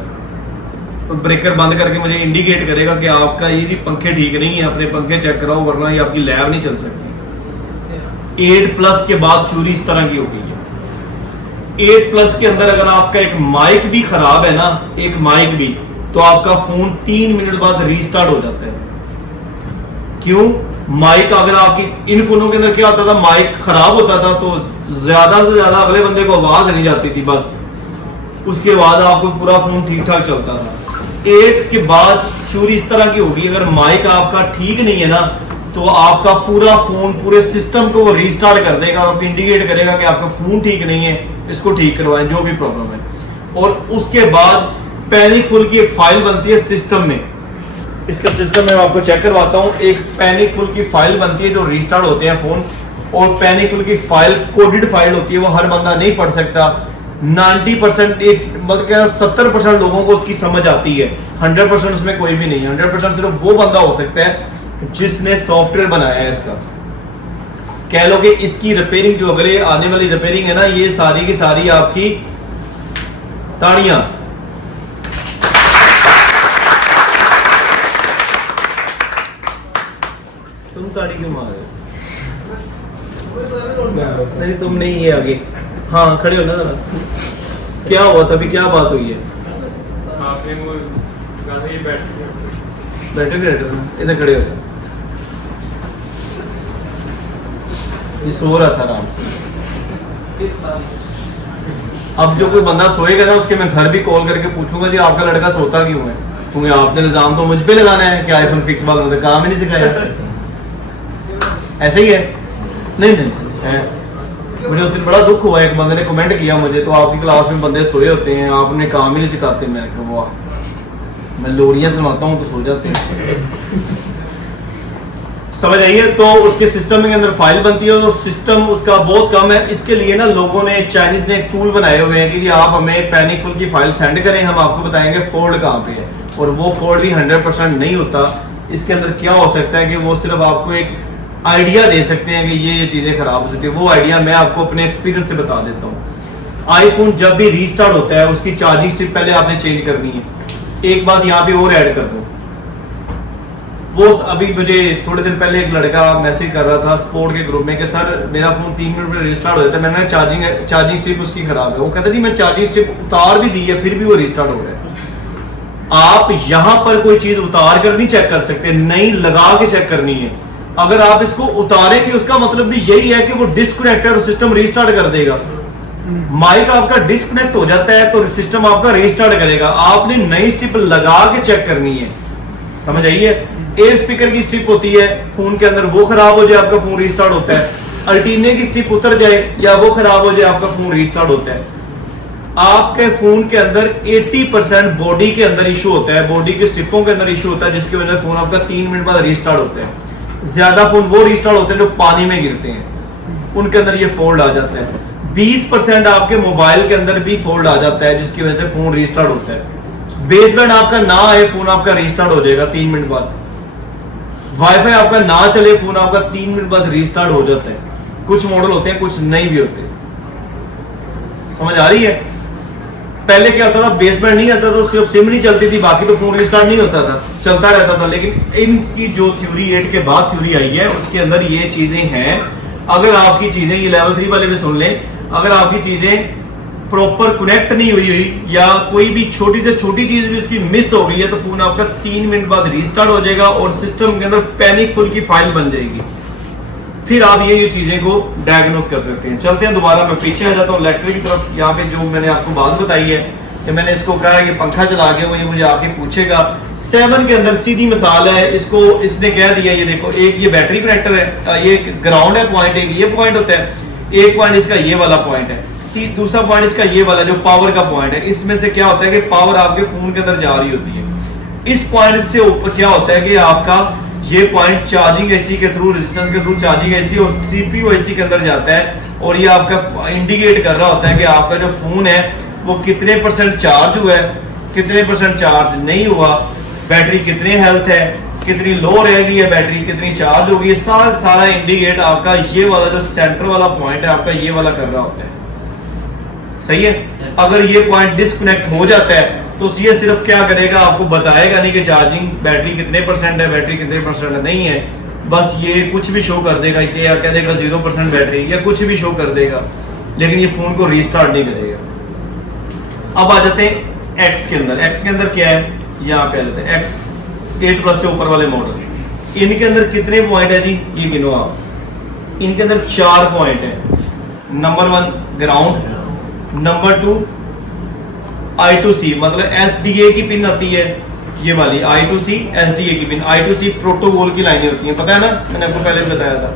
तो ब्रेकर बंद करके मुझे इंडिकेट करेगा कि आपका ये भी पंखे ठीक नहीं है, अपने पंखे चेक कराओ वरना ये आपकी लैब नहीं चल सकती। 8 प्लस के बाद थ्योरी इस तरह की हो गई है। 8 प्लस के अंदर अगर आपका एक माइक भी खराब है ना, एक माइक भी, तो आपका फोन 3 मिनट बाद रीस्टार्ट हो जाता है। क्यों? माइक अगर आपकी इन फोनों के अंदर क्या होता था, माइक खराब होता था तो ज्यादा से ज्यादा अगले बंदे को आवाज नहीं जाती थी, बस उसके बाद आपको पूरा फोन ठीक ठाक चलता था। 8 के बाद थ्योरी इस तरह की होगी, अगर माइक आपका ठीक नहीं है ना तो आपका पूरा फोन, पूरे सिस्टम को वो रीस्टार्ट कर देगा और आपको इंडिकेट करेगा कि आपका फोन ठीक नहीं है, इसको ठीक करवाएं, जो भी प्रॉब्लम है। और उसके बाद पैनिक फुल की एक फाइल बनती है सिस्टम में। इसका सिस्टम मैं आपको चेक करवाता हूँ। एक पैनिक फुल की फाइल बनती है जो रीस्टार्ट होते हैं फोन, और पैनिक फुल की फाइल कोडेड फाइल होती है, वो हर बंदा नहीं पढ़ सकता। 90% मतलब 70% लोगों को उसकी समझ आती है, 100% उसमें कोई भी नहीं है। 100% सिर्फ वो बंदा हो सकता है जिसने सॉफ्टवेयर बनाया है इसका। कह लो कि इसकी रिपेयरिंग जो अगले आने वाली रिपेयरिंग है ना, ये सारी की सारी आपकी ताड़ियां। तुम ताड़ी क्यों मार रहे हो? नहीं तुम नहीं, ये आगे। हाँ खड़े हो ना जरा। क्या हुआ था अभी, क्या बात हुई है? आपने वो गाना ये बैठे इधर खड़े हो। ये सो रहा था आराम से। अब जो कोई बंदा सोएगा ना, उसके मैं घर भी कॉल करके पूछूंगा जी आपका लड़का सोता क्यों है, क्योंकि आपने इल्जाम तो मुझ पे लगाना है कि आईफोन फिक्स वालों ने काम ही नहीं सिखाया। ऐसे ही है। नहीं है। मुझे उस दिन बड़ा दुख हुआ, एक बंदे ने कमेंट किया मुझे, तो आपकी क्लास में बंदे सोए होते हैं, आपने काम ही नहीं सिखाते। मैं कहा वाह, मैं लोरियां सुनाता हूँ तो सो जाते हैं। समझ आइए। तो उसके सिस्टम के अंदर फाइल बनती है, तो सिस्टम उसका बहुत कम है। इसके लिए ना लोगों ने, चाइनीज ने एक टूल बनाए हुए हैं कि आप हमें पैनिक फुल की फाइल सेंड करें, हम आपको बताएंगे फोल्ड कहाँ पे है। और वो फोल्ड भी 100% नहीं होता। इसके अंदर क्या हो सकता है कि वो सिर्फ आपको एक आइडिया दे सकते हैं कि ये चीजें खराब हो सकती है। वो आइडिया मैं आपको अपने एक्सपीरियंस से बता देता हूँ। आईफोन जब भी रीस्टार्ट होता है, उसकी चार्जिंग स्ट्रिप पहले आपने चेंज करनी है। एक बात यहाँ पे और ऐड कर दो, वो अभी मुझे थोड़े दिन पहले एक लड़का मैसेज कर रहा था स्पोर्ट के ग्रुप में कि सर मेरा फोन 3 मिनट में रिस्टार्ट हो जाता है, मैंने चार्जिंग स्ट्रिप उसकी खराब है। वो कहता जी मैं चार्जिंग स्ट्रिप उतार भी दी है फिर भी वो रिस्टार्ट हो रहा है। आप यहां पर कोई चीज उतार कर नहीं चेक कर सकते, नई लगा के चेक करनी है। अगर आप इसको उतारेंगे उसका मतलब भी यही है कि वो डिस्कनेक्ट और सिस्टम रीस्टार्ट कर देगा। माइक आपका डिस्कनेक्ट हो जाता है तो सिस्टम आपका रीस्टार्ट करेगा। आपने नई स्ट्रिप लगा के चेक करनी है। समझ आइए। एयर स्पीकर की स्ट्रिप होती है फोन के अंदर, वो खराब हो जाए आपका फोन रीस्टार्ट होता है। अल्टीने की स्ट्रिप उतर जाए या वो खराब हो जाए आपका फोन रीस्टार्ट होता है। आपके फोन के अंदर 80% बॉडी के अंदर इशू होता है, बॉडी के स्ट्रिपों के अंदर इशू होता है, जिसकी वजह से फोन आपका 3 मिनट बाद रीस्टार्ट होता है। ज्यादा फोन वो रीस्टार्ट होते हैं जो पानी में गिरते हैं, उनके अंदर ये फोल्ड आ जाता है। 20% आपके मोबाइल के अंदर भी फोल्ड आ जाता है, जिसकी वजह से फोन रीस्टार्ट होता है। बेसबैंड आपका ना आए, फोन आपका रीस्टार्ट हो जाएगा 3 मिनट बाद। वाईफाई आपका ना चले, फोन आपका 3 मिनट बाद रीस्टार्ट हो जाता है। कुछ मॉडल होते हैं, कुछ नहीं भी होते। समझ आ रही है। पहले क्या होता था, बेसबैंड नहीं आता तो सिर्फ सिम नहीं चलती थी, बाकी तो फोन रिस्टार्ट नहीं होता था, चलता रहता था। लेकिन इनकी जो थ्योरी 8 के बाद थ्योरी आई है, उसके अंदर ये चीजें हैं। अगर आपकी चीजें, ये लेवल 3 वाले भी सुन लें, अगर आपकी चीजें प्रॉपर कनेक्ट नहीं हुई या कोई भी छोटी से छोटी चीज भी इसकी मिस हो गई है, तो फोन आपका 3 मिनट बाद रीस्टार्ट हो जाएगा और सिस्टम के अंदर पैनिक फुल की फाइल बन जाएगी। फिर आप ये चीजें को डायग्नोस कर सकते हैं। चलते हैं दोबारा, मैं पीछे आ जाता हूँ लेक्चर की तरफ। यहाँ पे जो मैंने आपको बात बताई है कि मैंने इसको कहा ये पंखा चला के वो ये मुझे आके पूछेगा। 7 के अंदर सीधी मिसाल है, इसको इसने कह दिया ये देखो, एक ये बैटरी कनेक्टर है, ये ग्राउंड है पॉइंट, एक ये पॉइंट होता है, एक पॉइंट इसका ये वाला पॉइंट है, दूसरा पॉइंट इसका ये वाला जो पावर का पॉइंट है। इसमें से क्या होता है कि पावर आपके फोन के अंदर जा रही होती है। इस पॉइंट से ऊपर क्या होता है कि आपका ये पॉइंट चार्जिंग एसी के थ्रू, रेजिस्टेंस के थ्रू चार्जिंग एसी और सीपीयू एसी के अंदर जाता है, और ये आपका इंडिकेट कर रहा होता है कि आपका जो फोन है वो कितने % चार्ज हुआ है, कितने % चार्ज नहीं हुआ, बैटरी कितने हेल्थ है, कितनी लो रहेगी है बैटरी, कितनी चार्ज होगी। सारा इंडिकेट आपका ये वाला जो सेंटर वाला पॉइंट है आपका ये वाला कर रहा होता है। सही है। अगर ये पॉइंट डिस्कनेक्ट हो जाता है तो ये सिर्फ क्या करेगा, आपको बताएगा नहीं कि चार्जिंग बैटरी कितने % है, बैटरी कितने % नहीं है। बस ये कुछ भी शो कर देगा कि या कह देगा 0% बैटरी या कुछ भी शो कर देगा, लेकिन ये फोन को रीस्टार्ट नहीं करेगा। अब आ जाते हैं एक्स के अंदर। एक्स के अंदर क्या है, यहाँ पे आ जाते हैं एक्स 8+ से ऊपर वाले मॉडल। इनके अंदर कितने पॉइंट है जी, ये गिनो आप। इनके अंदर 4 पॉइंट है। नंबर 1 ग्राउंड, नंबर 2 I2C मतलब SDA की पिन आती है, ये वाली I2C SDA की पिन। I2C प्रोटोकॉल की लाइनें होती हैं, पता है ना, मैंने आपको पहले भी बताया था।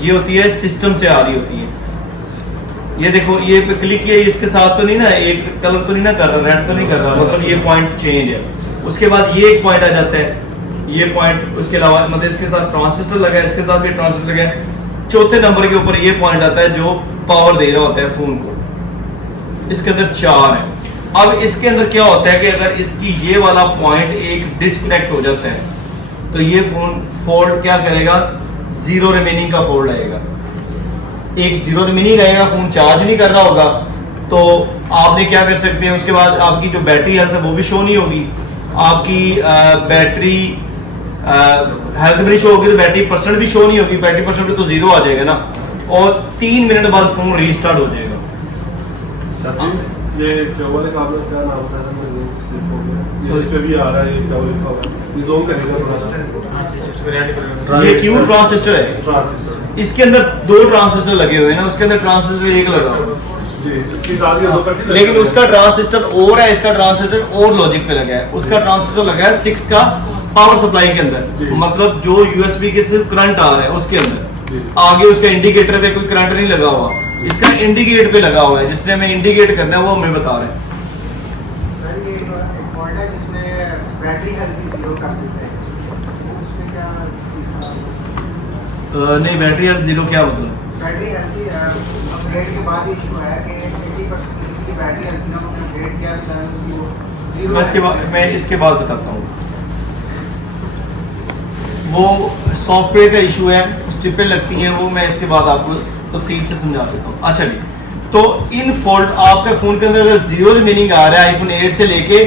ये होती है सिस्टम से आ रही होती है। ये देखो ये पे क्लिक किया, इसके साथ तो नहीं ना, एक कलर तो नहीं ना कर रहा, रेड तो नहीं कर रहा, मतलब ये पॉइंट चेंज है। उसके बाद ये एक पॉइंट आ जाता है, ये पॉइंट, उसके अलावा मतलब इसके साथ ट्रांजिस्टर लगा है, इसके साथ भी ट्रांजिस्टर लगा है। चौथे नंबर के ऊपर ये पॉइंट आता है जो पावर दे रहा होता है फोन को। इसके अंदर 4 है। अब इसके अंदर क्या होता है कि अगर इसकी ये वाला पॉइंट एक डिस्कनेक्ट हो जाता है तो ये फोन फोल्ड क्या करेगा, 0 रिमेनिंग का फोल्ड आएगा। एक 0 रिमेनिंग आएगा, फोन चार्ज नहीं कर रहा होगा, तो आपने क्या कर सकते हैं, उसके बाद आपकी जो बैटरी हेल्थ है वो भी शो नहीं होगी, आपकी बैटरी हेल्थ भी नहीं शो होगी, तो बैटरी परसेंट भी शो नहीं होगी, बैटरी परसेंट पे तो 0 आ जाएगा ना, और 3 मिनट बाद फोन रीस्टार्ट हो जाएगा। ये केबल का आपने क्या नाम था, स्लिप हो गया, ये इस पे भी आ रहा है, ये केबल का हुआ है, ये ज़ूम करेगा थोड़ा सा। ये क्यू ट्रांजिस्टर है, ट्रांजिस्टर इसके अंदर 2 ट्रांजिस्टर लगे हुए हैं ना, उसके अंदर ट्रांजिस्टर एक लगा हुआ है, जी, इसकी साथ ही दो कटी लगी लेकिन हुई उसका ट्रांजिस्टर और है, इसका ट्रांजिस्टर और लॉजिक पे लगा है। उसका ट्रांजिस्टर लगा है 6 का पावर सप्लाई के अंदर, जी। मतलब जो यूएसबी के सिर्फ करंट आ रहा है उसके अंदर, जी। आगे उसका इंडिकेटर पे कोई करंट नहीं लगा हुआ, इसका इंडिकेट पे लगा हुआ है, जिसने हमें इंडिकेट करना है वो हमें बता रहे हैं। सर ये एक फॉल्ट है जिसमें बैटरी हेल्थ ही 0 कर देते हैं, उसमें क्या इसका नहीं, बैटरी हेल्थ 0 क्या मतलब? बैटरी हेल्थ ही अपग्रेड के बाद इशू है कि 80% इसकी बैटरी हेल्थ ना अपग्रेड किया था उसकी वो 0 मैं इसके बाद बताता हूँ। वो सॉफ्टवेयर का इशू है, स्ट्रिपें लगती हैं, वो मैं इसके बाद आपको तफसील से समझा देता हूँ। अच्छा जी, तो इन फॉल्ट आपके फ़ोन के अंदर अगर 0 रिमेनिंग आ रहा है, आईफोन 8 से लेके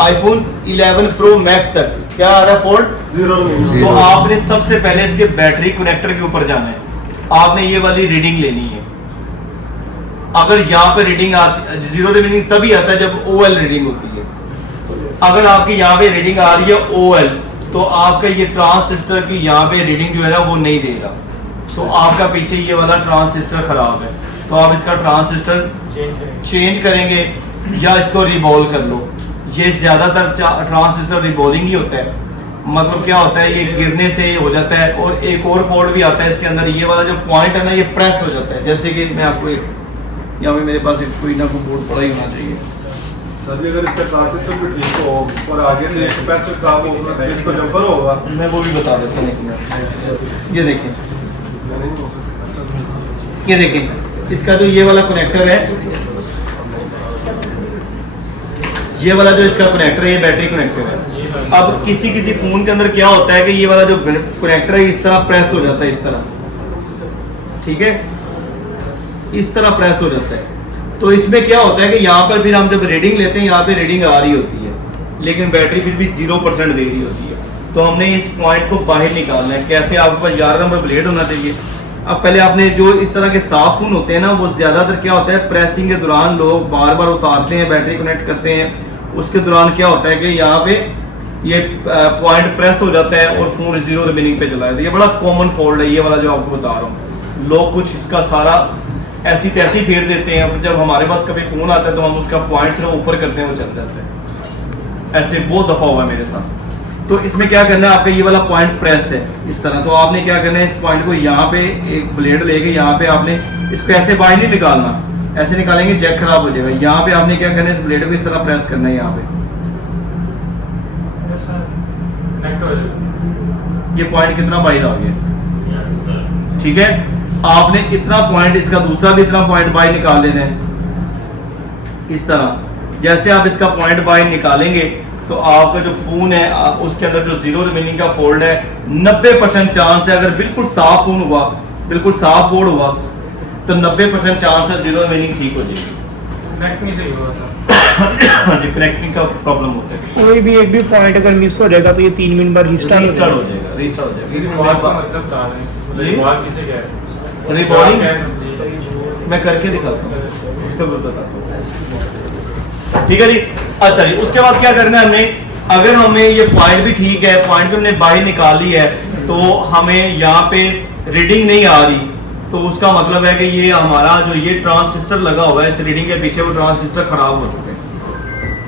आईफोन 11 प्रो मैक्स तक क्या आ रहा है फॉल्ट, 0 में। तो आपने सबसे पहले इसके बैटरी कनेक्टर के ऊपर जाना है, आपने ये वाली रीडिंग लेनी है। अगर यहाँ पे रीडिंग आती, 0 रिमेनिंग तभी आता है जब OL रीडिंग होती है। अगर आपकी यहाँ पे रीडिंग आ रही है OL, तो आपका ये ट्रांजिस्टर की यहाँ पे रीडिंग जो है ना वो नहीं दे रहा, तो आपका पीछे ये वाला ट्रांजिस्टर खराब है, तो आप इसका ट्रांजिस्टर चेंज करेंगे या इसको रिबॉल्व कर लो। ये ज्यादातर ट्रांजिस्टर रिबॉलिंग ही होता है, मतलब क्या होता है, ये गिरने से हो जाता है। और एक और फॉल्ट भी आता है इसके अंदर, ये वाला जो पॉइंट है ना ये प्रेस हो जाता है, जैसे कि मैं आपको यहाँ पे मेरे पास कोई ना कोई बोर्ड पड़ा ही होना चाहिए। सर जी, अगर इसका ट्रांजिस्टर भी ठीक हो और आगे से एक कैपेसिटर खराब होगा तो इसको जंपर होगा। मैं वो भी बता देता हूँ, एक मिनट। ये देखें, ये देखें, इसका जो ये वाला कनेक्टर है, ये वाला जो इसका कनेक्टर है, ये बैटरी कनेक्टर है। अब किसी किसी फोन के अंदर क्या होता है कि ये वाला जो कनेक्टर है इस तरह प्रेस हो जाता है, इस तरह, ठीक है, इस तरह प्रेस हो जाता है। तो इसमें क्या होता है कि यहाँ पर फिर हम जब रीडिंग लेते हैं, यहाँ पे रीडिंग आ रही होती है, लेकिन बैटरी फिर भी 0% दे रही होती है। तो हमने इस पॉइंट को बाहर निकालना है। कैसे? आपके पास 11 नंबर ब्लेड होना चाहिए। अब पहले आपने जो इस तरह के साफ फोन होते हैं ना, वो ज्यादातर क्या होता है, प्रेसिंग के दौरान लोग बार बार उतारते हैं, बैटरी कनेक्ट करते हैं, उसके दौरान क्या होता है कि यहाँ पे ये पॉइंट प्रेस हो जाता है और फोन 0 रिमेनिंग पे चला जाता है। ये बड़ा कॉमन फॉल्ट है, ये वाला जो आपको बता रहा हूँ। लोग कुछ इसका सारा ऐसी तैसी फेर देते हैं, जब हमारे पास कभी फोन आता है तो हम उसका पॉइंट सिर्फ ऊपर करते हैं, वो चल जाता है। ऐसे बहुत दफा हुआ है मेरे साथ। तो इसमें क्या करना है, आपका ये वाला पॉइंट प्रेस है इस तरह, तो आपने क्या करना है, इस पॉइंट को यहाँ पे एक ब्लेड लेके यहाँ पे आपने इसको ऐसे बाहर नहीं निकालना, ऐसे निकालेंगे जैक खराब हो जाएगा। यहाँ पे आपने क्या करना है, इस ब्लेड को इस तरह प्रेस करना है यहाँ पे, ये पॉइंट कितना बाहर आ गया, ठीक है। आपने इतना पॉइंट, इसका दूसरा भी इतना पॉइंट बाहर निकाल लेना है इस तरह। जैसे आप इसका पॉइंट बाहर निकालेंगे तो आपका जो फोन है उसके अंदर जो 0 रिमेनिंग का फोल्ड है, 90% चांस है, अगर बिल्कुल साफ फोन हुआ, बिल्कुल साफ बोर्ड हुआ, तो 90% चांस है 0 रिमेनिंग ठीक हो जाएगी। कनेक्ट नहीं सही हुआ था। जी, कनेक्टिंग का प्रॉब्लम होता है। कोई भी एक भी पॉइंट अगर मिस हो जाएगा तो ये 3 मिनट बाद रीस्टार्ट रीस्टार्ट हो जाएगा, रीस्टार्ट हो लेकिन जाएगा। बात का मतलब था नहीं, जी? बात किसे क्या है? रिबॉलिंग क्या है मसले? मैं करके दिखाता हूँ, उसका भी बताता हूँ, ठीक है जी। अच्छा जी, उसके बाद क्या करना है हमने, अगर हमें ये पॉइंट भी ठीक है, पॉइंट भी हमने बाहर निकाल ली है, तो हमें यहाँ पे रीडिंग नहीं आ रही, तो उसका मतलब है कि ये हमारा जो ये ट्रांजिस्टर लगा हुआ है इस रीडिंग के पीछे, वो ट्रांजिस्टर खराब हो चुके हैं।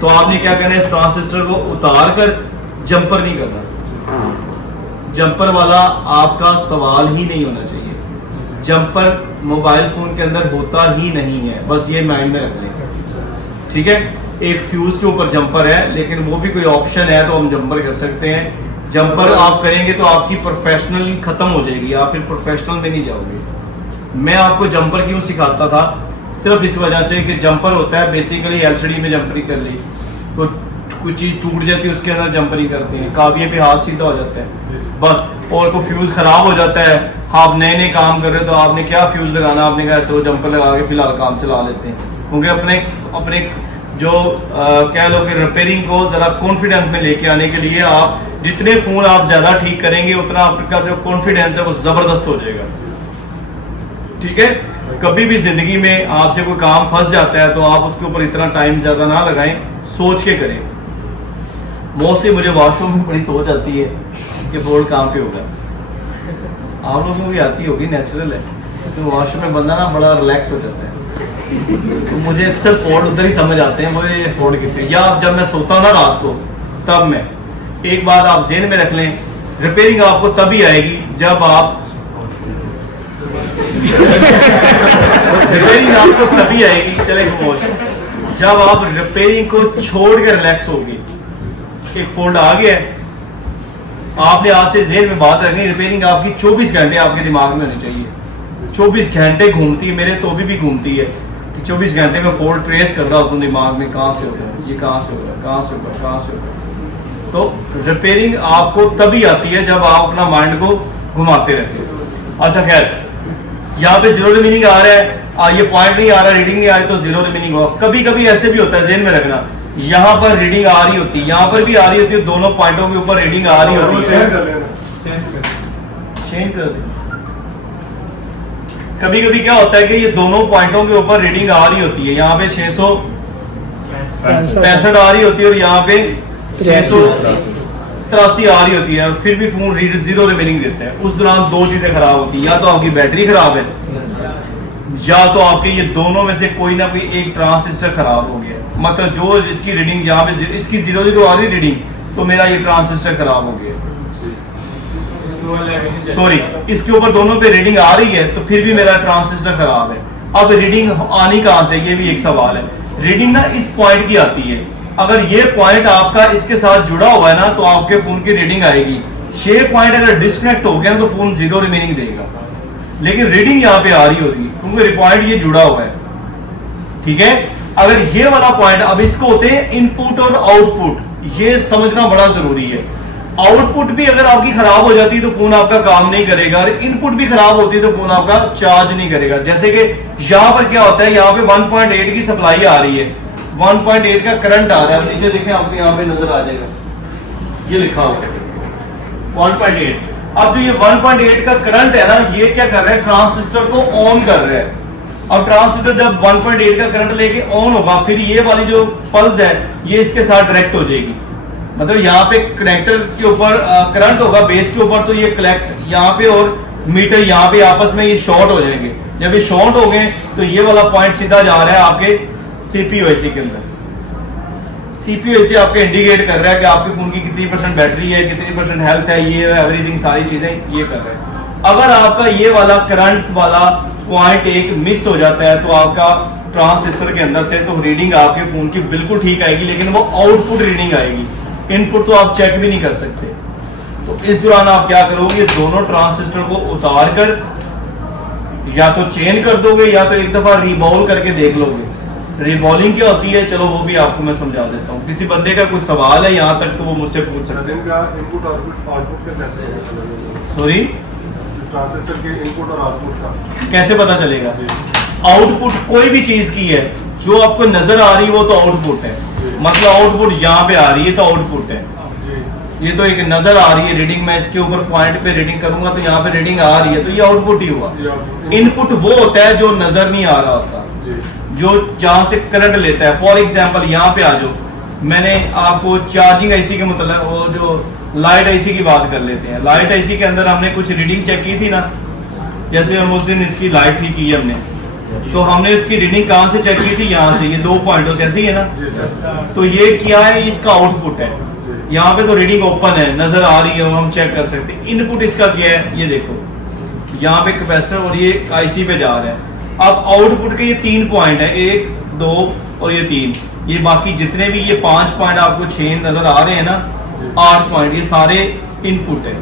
तो आपने क्या करना है, इस ट्रांजिस्टर को उतार कर जंपर नहीं करना, जंपर वाला आपका सवाल ही नहीं होना चाहिए। जंपर मोबाइल फ़ोन के अंदर होता ही नहीं है, बस ये माइंड में रख लें, ठीक है। एक फ्यूज़ के ऊपर जंपर है, लेकिन वो भी कोई ऑप्शन है तो हम जंपर कर सकते हैं। जंपर आप करेंगे तो आपकी प्रोफेशनल ख़त्म हो जाएगी, आप फिर प्रोफेशनल में नहीं जाओगे। मैं आपको जंपर क्यों सिखाता था, सिर्फ इस वजह से कि जंपर होता है बेसिकली एलसीडी में जंपरिंग कर ली तो कुछ चीज़ टूट जाती है, उसके अंदर जंपरिंग करते हैं, काबिये पे हाथ सीधा हो जाता है बस, और को फ्यूज़ ख़राब हो जाता है। आप नए नए काम कर रहे हो तो आपने क्या फ्यूज़ लगाना, आपने कहा चलो जंपर लगा के फ़िलहाल काम चला लेते हैं, क्योंकि अपने जो कह लो कि रिपेयरिंग को ज़रा कॉन्फिडेंस में लेके आने के लिए आप जितने फ़ोन आप ज़्यादा ठीक करेंगे उतना आपका जो कॉन्फिडेंस है वो ज़बरदस्त हो जाएगा, ठीक है। कभी भी ज़िंदगी में आपसे कोई काम फंस जाता है तो आप उसके ऊपर इतना टाइम ज़्यादा ना लगाएं, सोच के करें। मोस्टली मुझे वॉशरूम में बड़ी सोच आती है कि बोर्ड कहाँ पे होगा, आप लोगों को भी आती होगी, नेचुरल है, तो वॉशरूम में बंदा ना बड़ा रिलैक्स हो जाता है, तो मुझे अक्सर फोर्ड उधर ही समझ आते हैं, मुझे ये फोर्ड कितने, या जब मैं सोता हूँ ना रात को तब मैं, एक बात आप ज़हन में रख लें, रिपेयरिंग आपको तभी आएगी जब आप रिपेयरिंग आपको तभी आएगी, चले खामोश, जब आप रिपेयरिंग को छोड़ कर रिलैक्स होगी। एक फोल्ड आ गया है, आपने आज से ज़हन में बात रखनी, रिपेयरिंग आपकी 24 घंटे आपके दिमाग में होनी चाहिए, 24 घंटे घूमती है, मेरे तो भी घूमती है कि 24 घंटे में फोल्ड ट्रेस कर रहा हूँ दिमाग में, कहाँ से हो रहा है, ये कहाँ से हो रहा है, कहाँ से हो रहा है, कहाँ से हो रहा है। तो रिपेयरिंग आपको तभी आती है जब आप अपना माइंड को घुमाते रहते हो। अच्छा खैर, यहाँ पे जीरो रिमीनिंग आ रहा है, ये पॉइंट नहीं आ रहा, रीडिंग नहीं आ रही तो जीरो रिमीनिंग हो। कभी कभी ऐसे भी होता है, ज़हन में रखना, यहाँ पर रीडिंग आ रही होती है, यहाँ पर भी आ रही होती है, दोनों पॉइंटों के ऊपर रीडिंग आ रही होती है, चेंज कर दे। कभी कभी क्या होता है कि ये दोनों पॉइंटों के ऊपर रीडिंग आ रही होती है, यहाँ पे 665 आ रही होती है और यहाँ पे 683 आ रही होती है, और फिर भी फोन जीरो रिमेनिंग देते हैं। उस दौरान दो चीजें खराब होती है, या तो आपकी बैटरी खराब है, या तो आपके ये दोनों में से कोई ना कोई एक ट्रांसिस्टर खराब हो गया। मतलब जो इसकी रीडिंग यहाँ पे इसकी 0 आ रही रीडिंग, तो मेरा ये ट्रांसिस्टर खराब हो गया, सॉरी इसके ऊपर दोनों पे रीडिंग आ रही है तो फिर भी मेरा ट्रांसिस्टर खराब है। अब रीडिंग आनी कहां से, ये भी एक सवाल है। रीडिंग ना इस पॉइंट की आती है, अगर ये पॉइंट आपका इसके साथ जुड़ा हुआ है ना तो आपके फोन की रीडिंग आएगी। ये पॉइंट अगर डिस्कनेक्ट हो गया ना तो फोन जीरो रिमेनिंग देगा, लेकिन रीडिंग यहाँ पे आ रही होगी क्योंकि पॉइंट ये जुड़ा हुआ है, ठीक है। अगर ये वाला पॉइंट, अब इसको होते हैं इनपुट और आउटपुट, ये समझना बड़ा जरूरी है। आउटपुट भी अगर आपकी खराब हो जाती है तो फोन आपका काम नहीं करेगा, और इनपुट भी खराब होती है तो फोन आपका चार्ज नहीं करेगा। जैसे कि यहाँ पर क्या होता है, यहाँ पे 1.8 की सप्लाई आ रही है, 1.8 का करंट आ रहा है, नीचे देखें आपको यहाँ पे नजर आ जाएगा, ये लिखा हुआ है 1.8। अब जो ये 1.8 का करंट है ना, ये क्या कर रहा है, ट्रांसिस्टर को ऑन कर रहा है। अब ट्रांसिस्टर जब 1.8 का करंट लेके ऑन होगा, फिर ये वाली जो पल्स है ये इसके साथ डायरेक्ट हो जाएगी। मतलब यहाँ पे कनेक्टर के ऊपर करंट होगा बेस के ऊपर, तो ये कलेक्ट यहाँ पे और मीटर यहाँ पे आपस में ये शॉर्ट हो जाएंगे। जब ये शॉर्ट हो गए तो ये वाला पॉइंट सीधा जा रहा है आपके सीपीयू आईसी के अंदर। सीपीयू आईसी आपको इंडिकेट कर रहा है कि आपके फोन की कितनी % बैटरी है, कितनी % हेल्थ है, ये एवरीथिंग सारी चीजें ये कर रहा है। अगर आपका ये वाला करंट वाला पॉइंट एक मिस हो जाता है तो आपका ट्रांसिस्टर के अंदर से तो रीडिंग आपके फोन की बिल्कुल ठीक आएगी, लेकिन वो आउटपुट रीडिंग आएगी, इनपुट तो आप चेक भी नहीं कर सकते। तो इस दौरान आप क्या करोगे, दोनों ट्रांसिस्टर को उतार कर या तो चेंज कर दोगे या तो एक दफा रिबॉल करके देख लोगे। रिबॉलिंग क्या होती है, चलो वो भी आपको मैं समझा देता हूँ। किसी बंदे का कोई सवाल है यहाँ तक तो वो मुझसे पूछ सकते हैं। सॉरी, ट्रांजिस्टर के इनपुट और आउटपुट का कैसे पता चलेगा? आउटपुट कोई भी चीज की है जो आपको नजर आ रही है वो तो आउटपुट है। मतलब आउटपुट यहाँ पे आ रही है तो आउटपुट है, ये तो एक नजर आ रही है रीडिंग, मैं इसके ऊपर पॉइंट पे रीडिंग करूंगा तो यहाँ पे रीडिंग आ रही है तो ये आउटपुट ही हुआ। इनपुट वो होता है जो नजर नहीं आ रहा होता, जो जहां से करंट लेता है। फॉर एग्जाम्पल यहाँ पे आ जाओ, मैंने आपको चार्जिंग आईसी के मतलब वो जो लाइट आईसी की बात कर लेते हैं। लाइट आईसी के अंदर हमने कुछ रीडिंग चेक की थी ना, जैसे हम उस दिन इसकी लाइट ठीक की हमने, तो हमने उसकी रीडिंग कहाँ से चेक की थी, यहाँ से, ये 2 पॉइंटों से, ऐसे ही है ना। तो ये क्या है, इसका आउटपुट है। यहाँ पे तो रीडिंग ओपन है, नजर आ रही है, हम चेक कर सकते हैं। इनपुट इसका क्या है, ये देखो, यहाँ पे कैपेसिटर और ये आईसी पे जा रहा है। अब आउटपुट के ये 3 पॉइंट है, 1 2 और ये 3, ये बाकी जितने भी ये 5 पॉइंट आपको 6 नजर आ रहे हैं ना, 8 पॉइंट, ये सारे इनपुट है।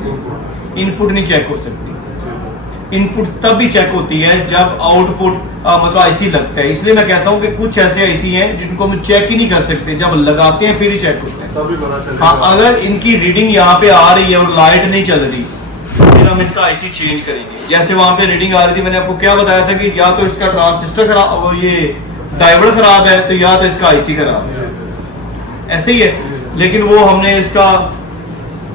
इनपुट नहीं चेक हो सकती। इनपुट तब भी चेक होती है जब आउटपुट मतलब आईसी लगता है। इसलिए मैं कहता हूँ कि कुछ ऐसे आईसी हैं जिनको हम चेक ही नहीं कर सकते, जब लगाते हैं फिर ही चेक होते हैं। तभी पता चलेगा। हाँ, अगर इनकी रीडिंग यहाँ पे आ रही है और लाइट नहीं चल रही, फिर हम इसका आईसी चेंज करेंगे। जैसे वहां पे रीडिंग आ रही थी, मैंने आपको क्या बताया था कि या तो इसका ट्रांजिस्टर खराब, और ये डायोड खराब है, तो या तो इसका आईसी खराब है। ऐसे ही है। लेकिन वो हमने इसका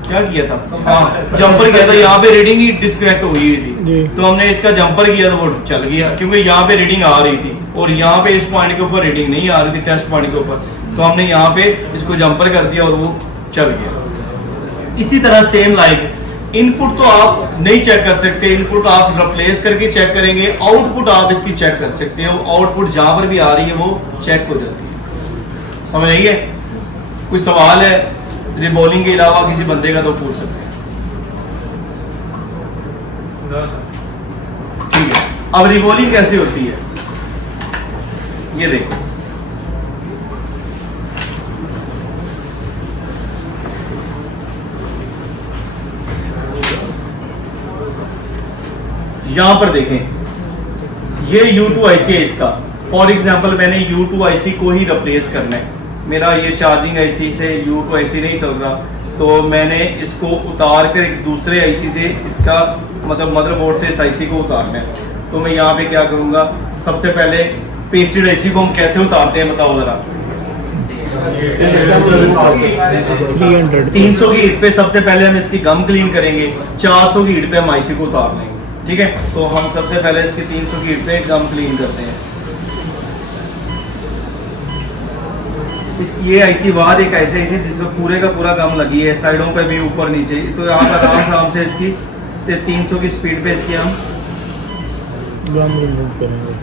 क्या किया था, हाँ जंपर किया था, यहाँ पे रीडिंग ही डिस्कनेक्ट हुई थी, तो हमने इसका जंपर किया तो वो चल गया, क्योंकि यहाँ पे रीडिंग आ रही थी और यहाँ पे इस पॉइंट के ऊपर रीडिंग नहीं आ रही थी, टेस्ट पॉइंट के ऊपर, तो हमने यहाँ पे इसको जंपर कर दिया और वो चल गया। इसी तरह सेम लाइक इनपुट तो आप नहीं चेक कर सकते, इनपुट आप रिप्लेस करके चेक करेंगे, आउटपुट आप इसकी चेक कर सकते हैं। आउटपुट जहां पर भी आ रही है वो चेक हो जाती है। समझ आइए? कोई सवाल है रिबॉलिंग के अलावा किसी बंदे का तो पूछ सकते हैं। ठीक है, अब रिबॉलिंग कैसे होती है ये देखो। यहां पर देखें, ये U2 IC है इसका। फॉर एग्जांपल मैंने U2 IC को ही रिप्लेस करना है, मेरा ये चार्जिंग IC से U2 IC नहीं चल रहा, तो मैंने इसको उतार कर एक दूसरे IC से इसका मतलब मदरबोर्ड से इस IC को उतारना है। तो मैं यहाँ पे क्या करूँगा, सबसे पहले पेस्टेड IC को हम कैसे उतारते हैं बताओ जरा। 300 की हीट पे सबसे पहले हम इसकी गम क्लीन करेंगे, 400 की हीट पे हम IC को उतार लेंगे। ठीक है, तो हम सबसे पहले इसकी 300 की हीट पे गम क्लीन करते हैं। ये आईसी बाद एक ऐसे आईसी जिसमें पूरे का पूरा गम लगी है, साइडों पे भी ऊपर नीचे, तो यहाँ पर आराम से इसकी 300 की स्पीड पे इसकी हम गम रिमूव करेंगे।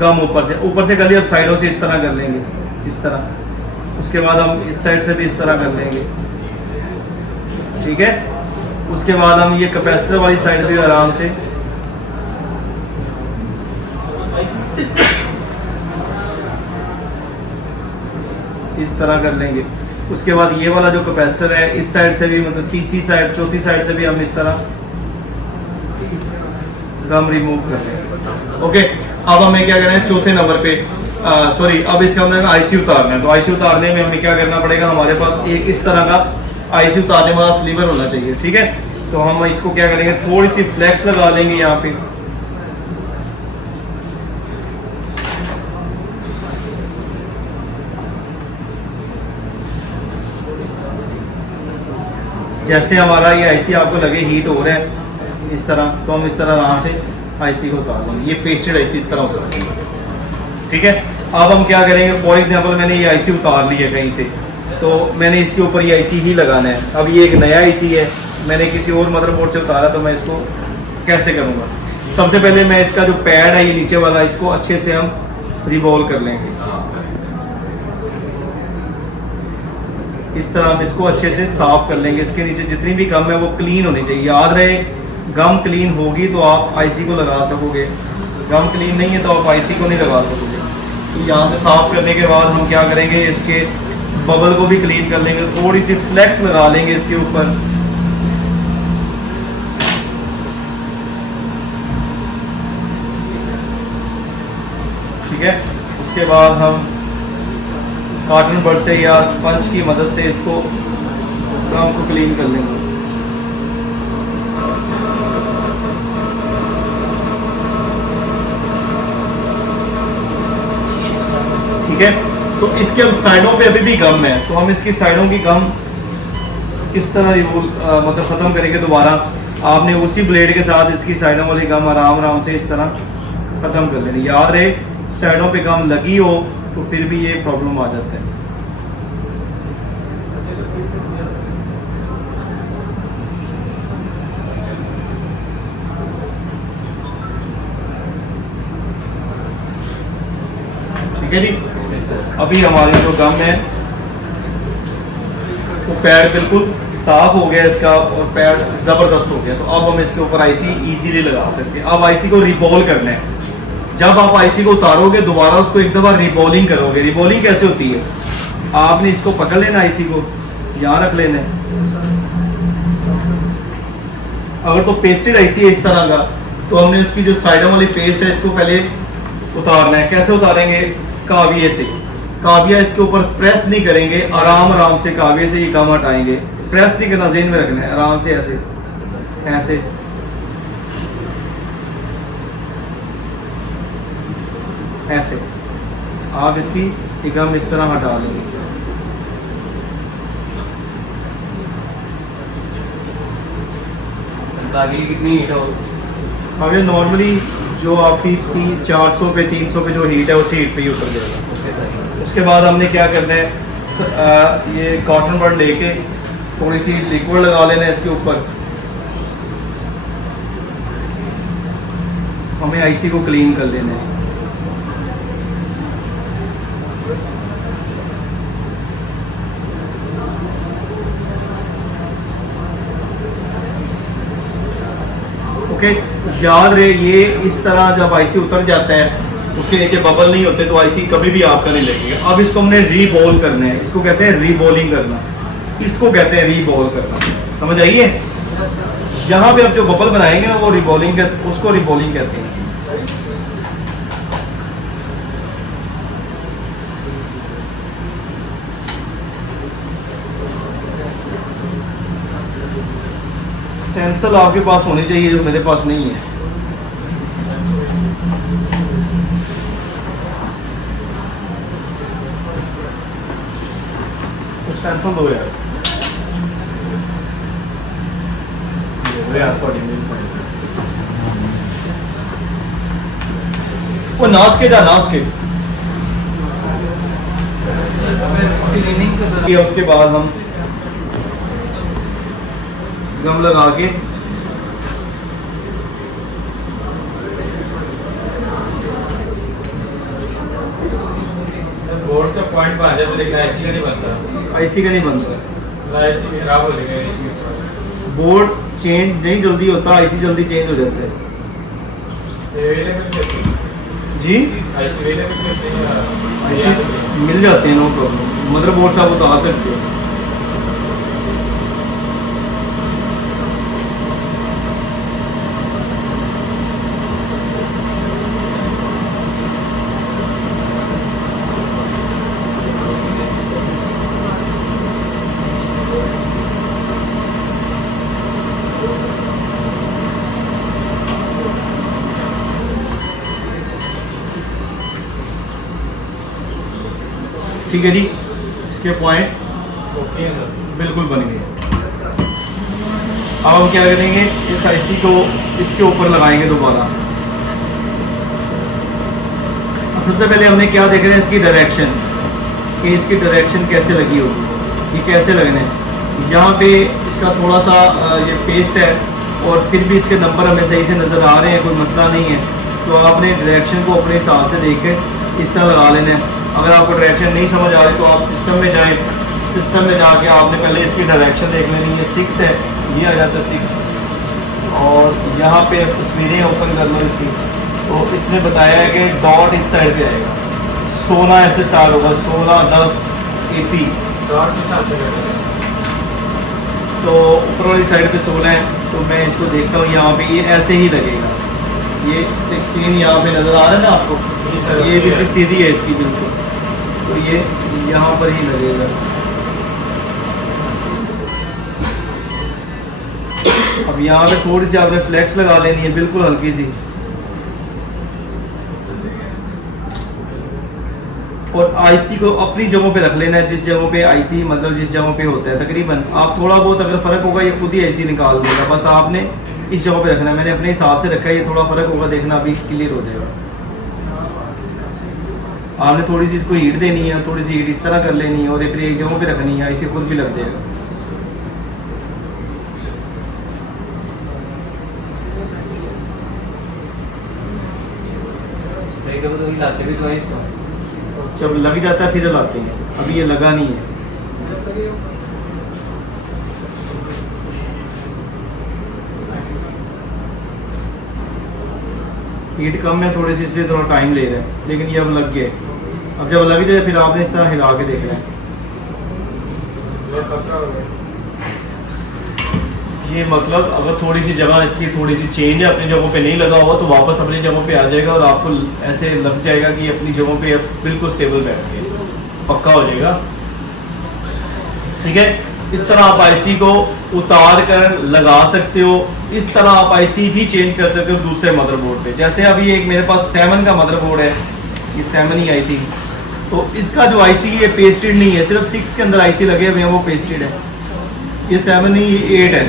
गम ऊपर से कर लिया, साइडों से इस तरह कर लेंगे, इस तरह। उसके बाद हम इस साइड से भी इस तरह कर लेंगे। ठीक है, उसके बाद हम ये कैपेसिटर वाली साइड भी आराम से इस तरह कर लेंगे। उसके बाद ये वाला जो कैपेसिटर है इस साइड से भी, मतलब तीसरी साइड चौथी साइड से भी हम इस तरह गम रिमूव कर लेंगे। ओके, अब हमें क्या करना है, चौथे नंबर पे सॉरी, अब इसका हमने आईसी उतारना है। तो आईसी उतारने में हमें क्या करना पड़ेगा, हमारे पास एक इस तरह का आईसी उतारने वाला स्लीवर होना चाहिए। ठीक है, तो हम इसको क्या करेंगे, थोड़ी सी फ्लेक्स लगा लेंगे यहाँ पे। जैसे हमारा ये आईसी आपको लगे हीट हो रहा है इस तरह, तो हम इस तरह आराम से आईसी को उतार लेंगे। ये पेस्टेड आईसी इस तरह उतार लेंगे। ठीक है, अब हम क्या करेंगे, फॉर एग्जांपल मैंने ये आईसी उतार ली है कहीं से, तो मैंने इसके ऊपर ये आईसी ही लगाना है। अब ये एक नया आईसी है, मैंने किसी और मदरबोर्ड से उतारा, तो मैं इसको कैसे करूँगा। सबसे पहले मैं इसका जो पैड है ये नीचे वाला, इसको अच्छे से हम रिवॉल्व कर लेंगे। इस तरह हम इसको अच्छे से साफ कर लेंगे। इसके नीचे जितनी भी गम है वो क्लीन होनी चाहिए। याद रहे, गम क्लीन होगी तो आप आईसी को लगा सकोगे, गम क्लीन नहीं है तो आप आईसी को नहीं लगा सकोगे। तो यहाँ से साफ करने के बाद हम क्या करेंगे, इसके बबल को भी क्लीन कर लेंगे, थोड़ी सी फ्लेक्स लगा लेंगे इसके ऊपर। ठीक है, उसके बाद हम कॉटन बड से या स्पंज की मदद से इसको गम को क्लीन कर लेंगे। ठीक है, तो इसके अब साइडों पे अभी भी गम है, तो हम इसकी साइडों की गम इस तरह मतलब ख़त्म करेंगे दोबारा। आपने उसी ब्लेड के साथ इसकी साइडों वाली गम आराम से इस तरह ख़त्म कर लेनी। याद रहे, साइडों पे गम लगी हो तो फिर भी ये प्रॉब्लम आ जाता है। ठीक है जी, अभी हमारी जो गम है वो पैड बिल्कुल साफ हो गया इसका और पैड ज़बरदस्त हो गया। तो अब हम इसके ऊपर आईसी इजीली लगा सकते हैं। अब आईसी को रिबॉल करना है। जब आप आईसी को उतारोगे दोबारा उसको एक दफ़ा रिबॉलिंग करोगे। रिबॉलिंग कैसे होती है, आपने इसको पकड़ लेना, आईसी को यहाँ रख लेना है। अगर तो पेस्टेड आईसी है इस तरह का, तो हमने उसकी जो साइडों वाली पेस्ट है इसको पहले उतारना है। कैसे उतारेंगे, काविये से। काविया इसके ऊपर प्रेस नहीं करेंगे, आराम आराम से काविये से ये काम हटाएंगे। प्रेस नहीं करना, ज़हन में रखना है, आराम से ऐसे ऐसे ऐसे आप इसकी एक हम इस तरह हटा लेंगे। आगे कितनी हीट हो? अगर नॉर्मली जो आपकी 400 पे 300 पे जो हीट है उसी हीट पे ही उतर जाएगा। उसके बाद हमने क्या करना है, ये कॉटन बड लेके थोड़ी सी लिक्विड लगा लेना है इसके ऊपर। हमें आईसी को क्लीन कर लेना है। ओके, याद रहे ये इस तरह जब आईसी उतर जाता है उसके नीचे बबल नहीं होते तो आईसी कभी भी आपका नहीं लगेगा। अब इसको हमने रीबॉल करना है। इसको कहते हैं रीबॉलिंग करना, इसको कहते हैं रीबॉल करना। समझ आइए, यहाँ पे अब जो बबल बनाएंगे ना वो रीबॉलिंग, उसको रीबॉलिंग कहते हैं। स्टेंसिल आपके पास होनी चाहिए जो मेरे पास नहीं है। स्टेंसिल दो यार, वो नास के जा, नास के। उसके बाद हम गम लगा के बोर्ड का पॉइंट बन जाए तो लेकिन आईसी का नहीं बनता। आईसी का नहीं बनता, आईसी खराब हो जाएगा। बोर्ड चेंज नहीं जल्दी होता, आईसी जल्दी चेंज हो जाते हैं जी। आईसी मिल जाते हैं, नो प्रॉब्लम। मदरबोर्ड से आप उतार सकते हो। ठीक है जी, इसके पॉइंट ओके बिल्कुल बन गए। अब हम क्या करेंगे, इस आईसी को इसके ऊपर लगाएंगे दोबारा। अब सबसे पहले हमने क्या देख रहे हैं, इसकी डायरेक्शन, कि इसकी डायरेक्शन कैसे लगी होगी, ये कैसे लगने हैं। यहाँ पे इसका थोड़ा सा ये पेस्ट है और फिर भी इसके नंबर हमें सही से नज़र आ रहे हैं, कोई मसला नहीं है। तो आपने डायरेक्शन को अपने हिसाब से देख के इस तरह लगा लेना है। अगर आपको डायरेक्शन नहीं समझ आ रही तो आप सिस्टम में जाएं, सिस्टम में जाके आपने पहले इसकी डायरेक्शन देख लेनी है। 6 है, ये आ जाता है 6। और यहाँ पे तस्वीरें ओपन कर लो इसकी, तो इसने बताया है कि डॉट इस साइड पे आएगा। 16 ऐसे स्टार्ट होगा, 16 10 AP डॉट के साथ तो ऊपर वाली साइड पे 16 है। तो मैं इसको देखता हूँ, यहाँ पे ये ऐसे ही लगेगा। ये 16 यहाँ पे नज़र आ रहा है ना आपको, ये भी सीधी है इसकी बिल्कुल, तो ये यहाँ पर ही लगेगा। अब यहाँ पे थोड़ी सी आपने फ्लेक्स लगा लेनी है, बिल्कुल हल्की सी। और आईसी को अपनी जगहों पे रख लेना है, जिस जगहों पे आईसी मतलब जिस जगहों पे होता है तकरीबन। आप थोड़ा बहुत अगर फ़र्क होगा ये खुद ही आईसी निकाल देगा, बस आपने इस जगह पे रखना है। मैंने अपने हिसाब से रखा है, ये थोड़ा फ़र्क होगा, देखना अभी क्लियर हो जाएगा। आपने थोड़ी सी इसको हीट देनी है, थोड़ी सी हीट इस तरह कर लेनी है और फिर एक जगहों पे रखनी है, आईसी खुद भी लग जाएगा। तो हिलाते भी तो है इसको। जब लग जाता है फिर हिलाते हैं, अभी ये लगा नहीं है। हीट कम है थोड़ी सी, इसलिए थोड़ा टाइम ले रहा है, लेकिन ये अब लग गया है। अब जब लग जाए फिर आपने इस तरह हिला के देखना है। ये मतलब अगर थोड़ी सी जगह इसकी थोड़ी सी चेंज है, अपनी जगहों पे नहीं लगा हुआ तो वापस अपनी जगहों पे आ जाएगा और आपको ऐसे लग जाएगा कि अपनी जगहों पे बिल्कुल स्टेबल बैठ गया, पक्का हो जाएगा। ठीक है, इस तरह आप आईसी को उतार कर लगा सकते हो। इस तरह आप आईसी भी चेंज कर सकते हो दूसरे मदरबोर्ड पे। जैसे अभी एक मेरे पास 7 का मदरबोर्ड है, ये 7 ही आई थी, तो इसका जो आईसी है पेस्टेड नहीं है, सिर्फ 6 के अंदर आईसी लगे हुए हैं वो पेस्टेड है। ये 7 ही 8 है।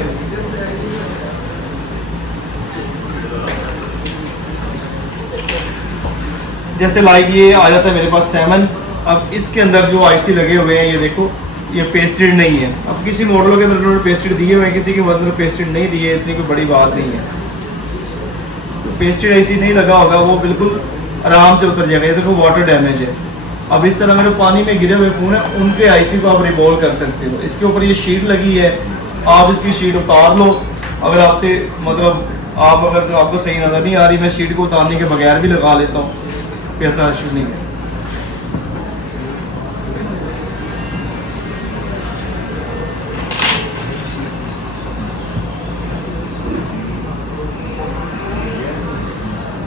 जैसे लाइक ये आ जाता है मेरे पास 7, अब इसके अंदर जो आईसी लगे हुए हैं ये देखो, ये पेस्टेड नहीं है। अब किसी मॉडलों के अंदर पेस्टेड दिए हुए हैं, किसी के अंदर पेस्टेड नहीं दिए, इतनी कोई बड़ी बात नहीं है। तो पेस्टेड आईसी नहीं लगा होगा वो बिल्कुल आराम से उतर जाएगा। ये देखो वाटर डैमेज है। अब इस तरह मेरे पानी में गिरे हुए फ़ोन है, उनके आईसी को आप रिवॉल्व कर सकते हो। इसके ऊपर ये शीट लगी है, आप इसकी शीट उतार लो। अगर आपसे मतलब आप अगर आपको सही नज़र नहीं आ रही, मैं शीट को उतारने के बगैर भी लगा लेता हूँ, ऐसा इशू नहीं है।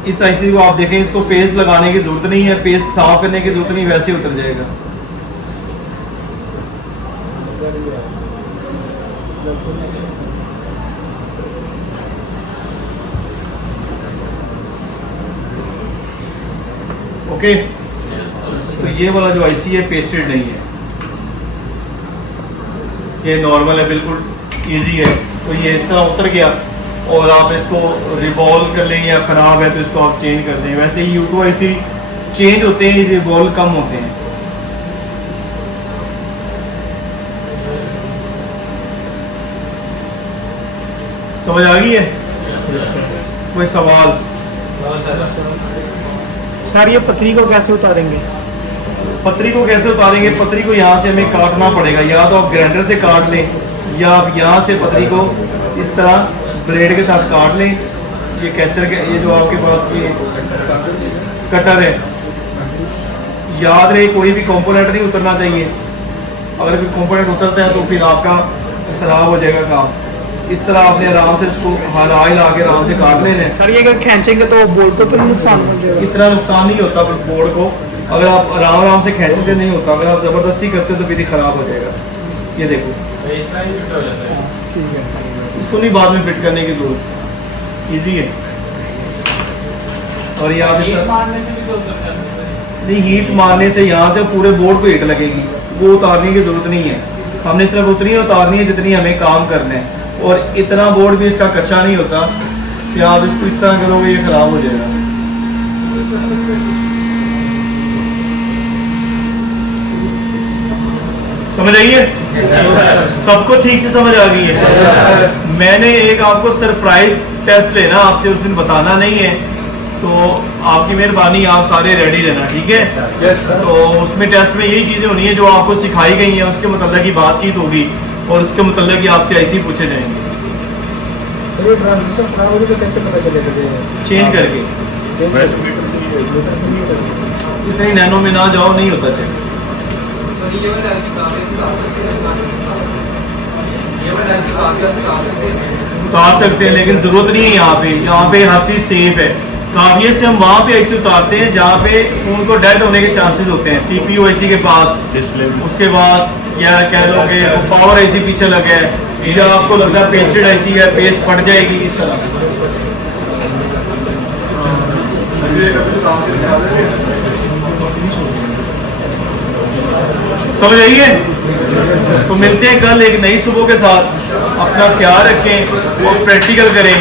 इस आईसी को आप देखें, इसको पेस्ट लगाने की जरूरत नहीं है, पेस्ट साफ करने की जरूरत नहीं, वैसे ही उतर जाएगा। ओके, तो ये वाला जो आईसी है पेस्टेड नहीं है, ये नॉर्मल है, बिल्कुल इजी है। तो ये इस तरह उतर गया और आप इसको रिवॉल्व कर लें, या ख़राब है तो इसको आप चेंज कर दें। वैसे ही यूट्यूब आईसी चेंज होते हैं, रिवॉल्व कम होते हैं। समझ आ गई है? कोई सवाल? सर ये पतली को कैसे उतारेंगे? पतरी को कैसे उतारेंगे? पतरी को यहाँ से हमें काटना पड़ेगा, या तो आप ग्राइंडर से काट लें, या आप यहाँ से पतरी को इस तरह ब्लेड के साथ काट लें। ये कैचर के, ये जो आपके पास ये कटर है, याद रहे कोई भी कंपोनेंट नहीं उतरना चाहिए। अगर कोई कंपोनेंट उतरता है तो फिर आपका खराब हो जाएगा काम। इस तरह आपने आराम से इसको हिला के आराम से काट लेना है। सर ये अगर खींचेंगे तो बोल्ट को तो नुकसान हो जाएगा? इतना नुकसान नहीं होता बोर्ड को, अगर आप आराम से खींचते नहीं होता। अगर आप ज़बरदस्ती करते हो तो फिर खराब हो जाएगा। ये देखो, इसको नहीं बाद में फिट करने की जरूरत, इजी है। और ये आप नहीं, हीट मारने से यहाँ से पूरे बोर्ड को हीट लगेगी, वो उतारने की जरूरत नहीं है। हमने सिर्फ उतनी उतारनी है जितनी हमें काम करना है। और इतना बोर्ड भी इसका कच्चा नहीं होता कि आप इसको इस तरह करोगे ये खराब हो जाएगा। समझ आई है? सबको ठीक से समझ आ गई है? मैंने एक आपको सरप्राइज टेस्ट लेना आपसे, उस दिन बताना नहीं है, तो आपकी मेहरबानी, आप सारे रेडी रहना, ठीक है? तो उसमें टेस्ट में यही चीज़ें होनी है जो आपको सिखाई गई हैं, उसके मतलब की बातचीत होगी और उसके मतलब की आपसे ऐसे ही पूछे जाएंगे। ये ट्रांजिस्टर खराब हो तो कैसे पता चलेगा? चेंज करके, इतनी नैनो में ना जाओ, नहीं होता चेक। उतार सकते हैं लेकिन जरूरत नहीं है। यहाँ पे हर चीज़ सेफ है। काविये से हम वहाँ पे ऐसे उतारते हैं जहाँ पे फोन को डेड होने के चांसेस होते हैं, CPU ऐसी के पास, उसके बाद या कह लो कि पावर ऐसी पीछे लगे है, या आपको लगता है पेस्टेड ऐसी है, पेस्ट फट जाएगी, इस तरह। समझ आइए? तो मिलते हैं कल एक नई सुबह के साथ। अपना ख्याल रखें और प्रैक्टिकल करें।